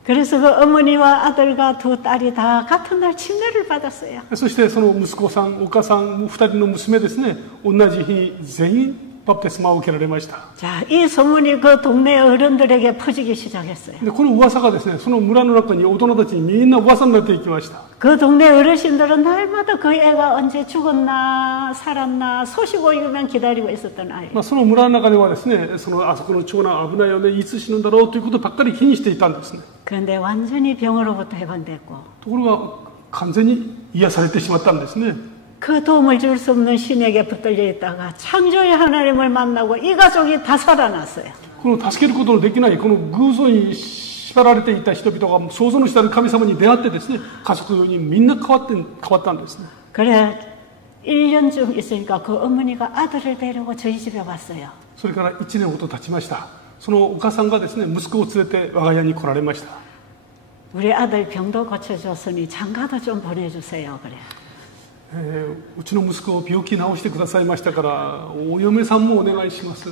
그래서 그 어머니와 아들과 두 딸이 다 같은 날 침례를 받았어요. そしてその息子さん、お母さん、2人の娘ですね、同じ日に全員バプテスマを受けられました。 자, 이 소문이 그 동네 어른들에게 퍼지기 시작했어요. でこの噂がですね、その村の中に大人たちにみんな噂になっていきました。 그 동네 어르신들은 날마다 그 애가 언제 죽었나 살았나 소식 오기만 기다리고 있었던 아이예요. その村の中ではですね、あそこの長男危ないよね、いつ死ぬんだろうということばっかり気にしていたんですね。 그런데 완전히 병으로부터 해방됐고 ところが完全に癒されてしまったんですね。 그 도움을 줄 수 없는 신에게 붙들려 있다가 창조의 하나님을 만나고 이 가족이 다 살아났어요. この助けることのできないこの偶像に縛られていた人々が創造の下の神様に出会ってですね、家族にみんな変わったんですね。 그래 1년쯤 있으니까 그 어머니가 아들을 데리고 저희 집에 왔어요. それから1年ほど経ちました。そのお母さんがですね、息子を連れて我が家に来られました。 우리 아들 병도 고쳐줬으니 장가도 좀 보내주세요. 그래. うちの息子を病気治してくださいましたからお嫁さんもお願いします。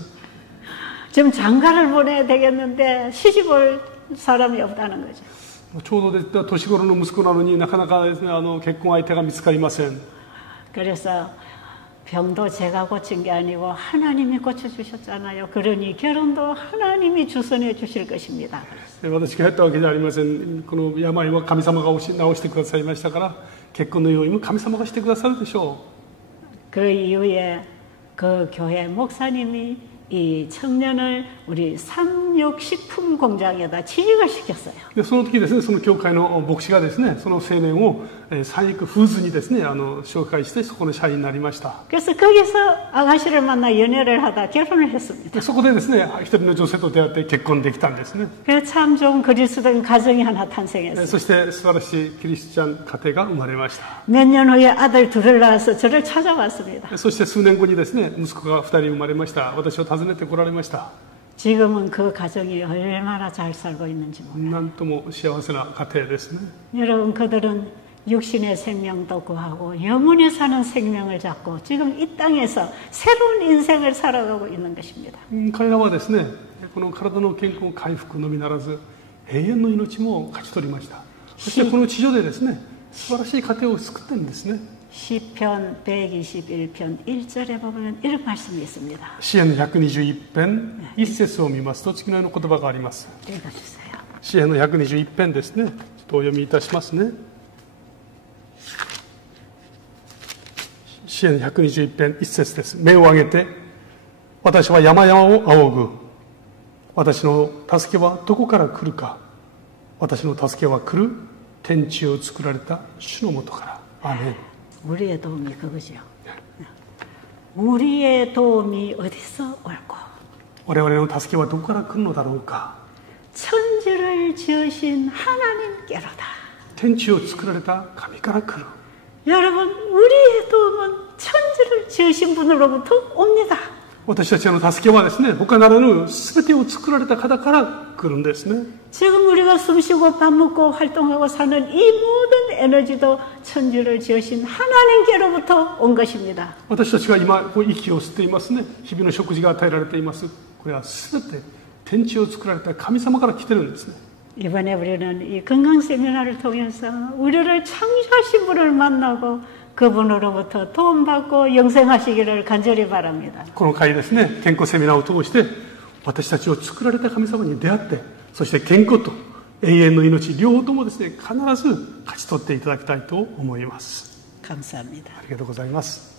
지금 장가를 보내야 되겠는데 시집 올 사람이 없다는 거죠. ちょうどで年頃の息子なのになかなかですね、結婚相手が見つかりません。 그래서 병도 제가 고친 게 아니고 하나님이 고쳐주셨잖아요. 그러니 결혼도 하나님이 주선해 주실 것입니다. 私がやったわけじゃありません。この病は神様が治してくださいましたから結婚の用意も神様がしてくださるでしょう。 그 이후에 그 교회 목사님이 이 청년을 우리 삼육식품 공장에다 취직을 시켰어요. でその時ですね、その教会の牧師がですね、その青年を三育フーズにですね、紹介してそこの社員になりました。 그래서 거기서 아가씨를 만나 연애를 하다 결혼을 했습니다. でそこでですね、一人の女性と出会って結婚できたんですね。 그래서 참 좋은 그리스도인 가정이 하나 탄생했어요. そして素晴らしいキリスチャン家庭が生まれました。 몇 년 후에 아들 둘을 낳아서 저를 찾아왔습니다. そして数年後にですね、息子が2人生まれました。私を訪ねてこられました。 지금은 그 가정이 얼마나 잘 살고 있는지 몰라요. なんとも幸せな家庭ですね。 여러분 그들은 육신의 생명도 구하고 영원히 사는 생명을 잡고 지금 이 땅에서 새로운 인생을 살아가고 있는 것입니다. 彼らはですね、この体の健康回復のみならず永遠の命も勝ち取りました。そしてこの地上でですね、素晴らしい家庭を作ってるんですね。 시편 121편 1절에 보면 이런 말씀이 있습니다. 詩篇の121編1節を見ますと次のような言葉があります。 읽어주세요. 詩篇の121編ですね。ちょっとお読みいたしますね。詩篇の121編1節です。目を上げて私は山々を仰ぐ。私の助けはどこから来るか。私の助けは来る天地を作られた主のもとから。アーメン。 우리의 도움이 그거죠. 우리의 도움이 어디서 올고? 我々の助けはどこから来るのだろうか。 천지를 지으신 하나님께로다. 天地を作られた神から来る。 여러분, 우리의 도움은 천지를 지으신 분으로부터 옵니다. 私たちの助けはですね、他ならぬ全てを作られた方から来るんですね。 지금 우리가 숨쉬고 밥 먹고 활동하고 사는 이 모든 에너지도 천지를 지으신 하나님께로부터 온 것입니다. 私たちが今息を吸っていますね。日々の食事が与えられています。これは全て天地を作られた神様から来てるんですね。 이번에 우리는 이 건강 세미나를 통해서 우리를 창조하신 분을 만나고 그분으로부터 도움받고 영생하시기를 간절히 바랍니다. この回ですね、健康セミナーを通して私たちを作られた神様に出会って、そして健康と永遠の命両方ともですね、必ず勝ち取っていただきたいと思います。 감사합니다. ありがとうございます。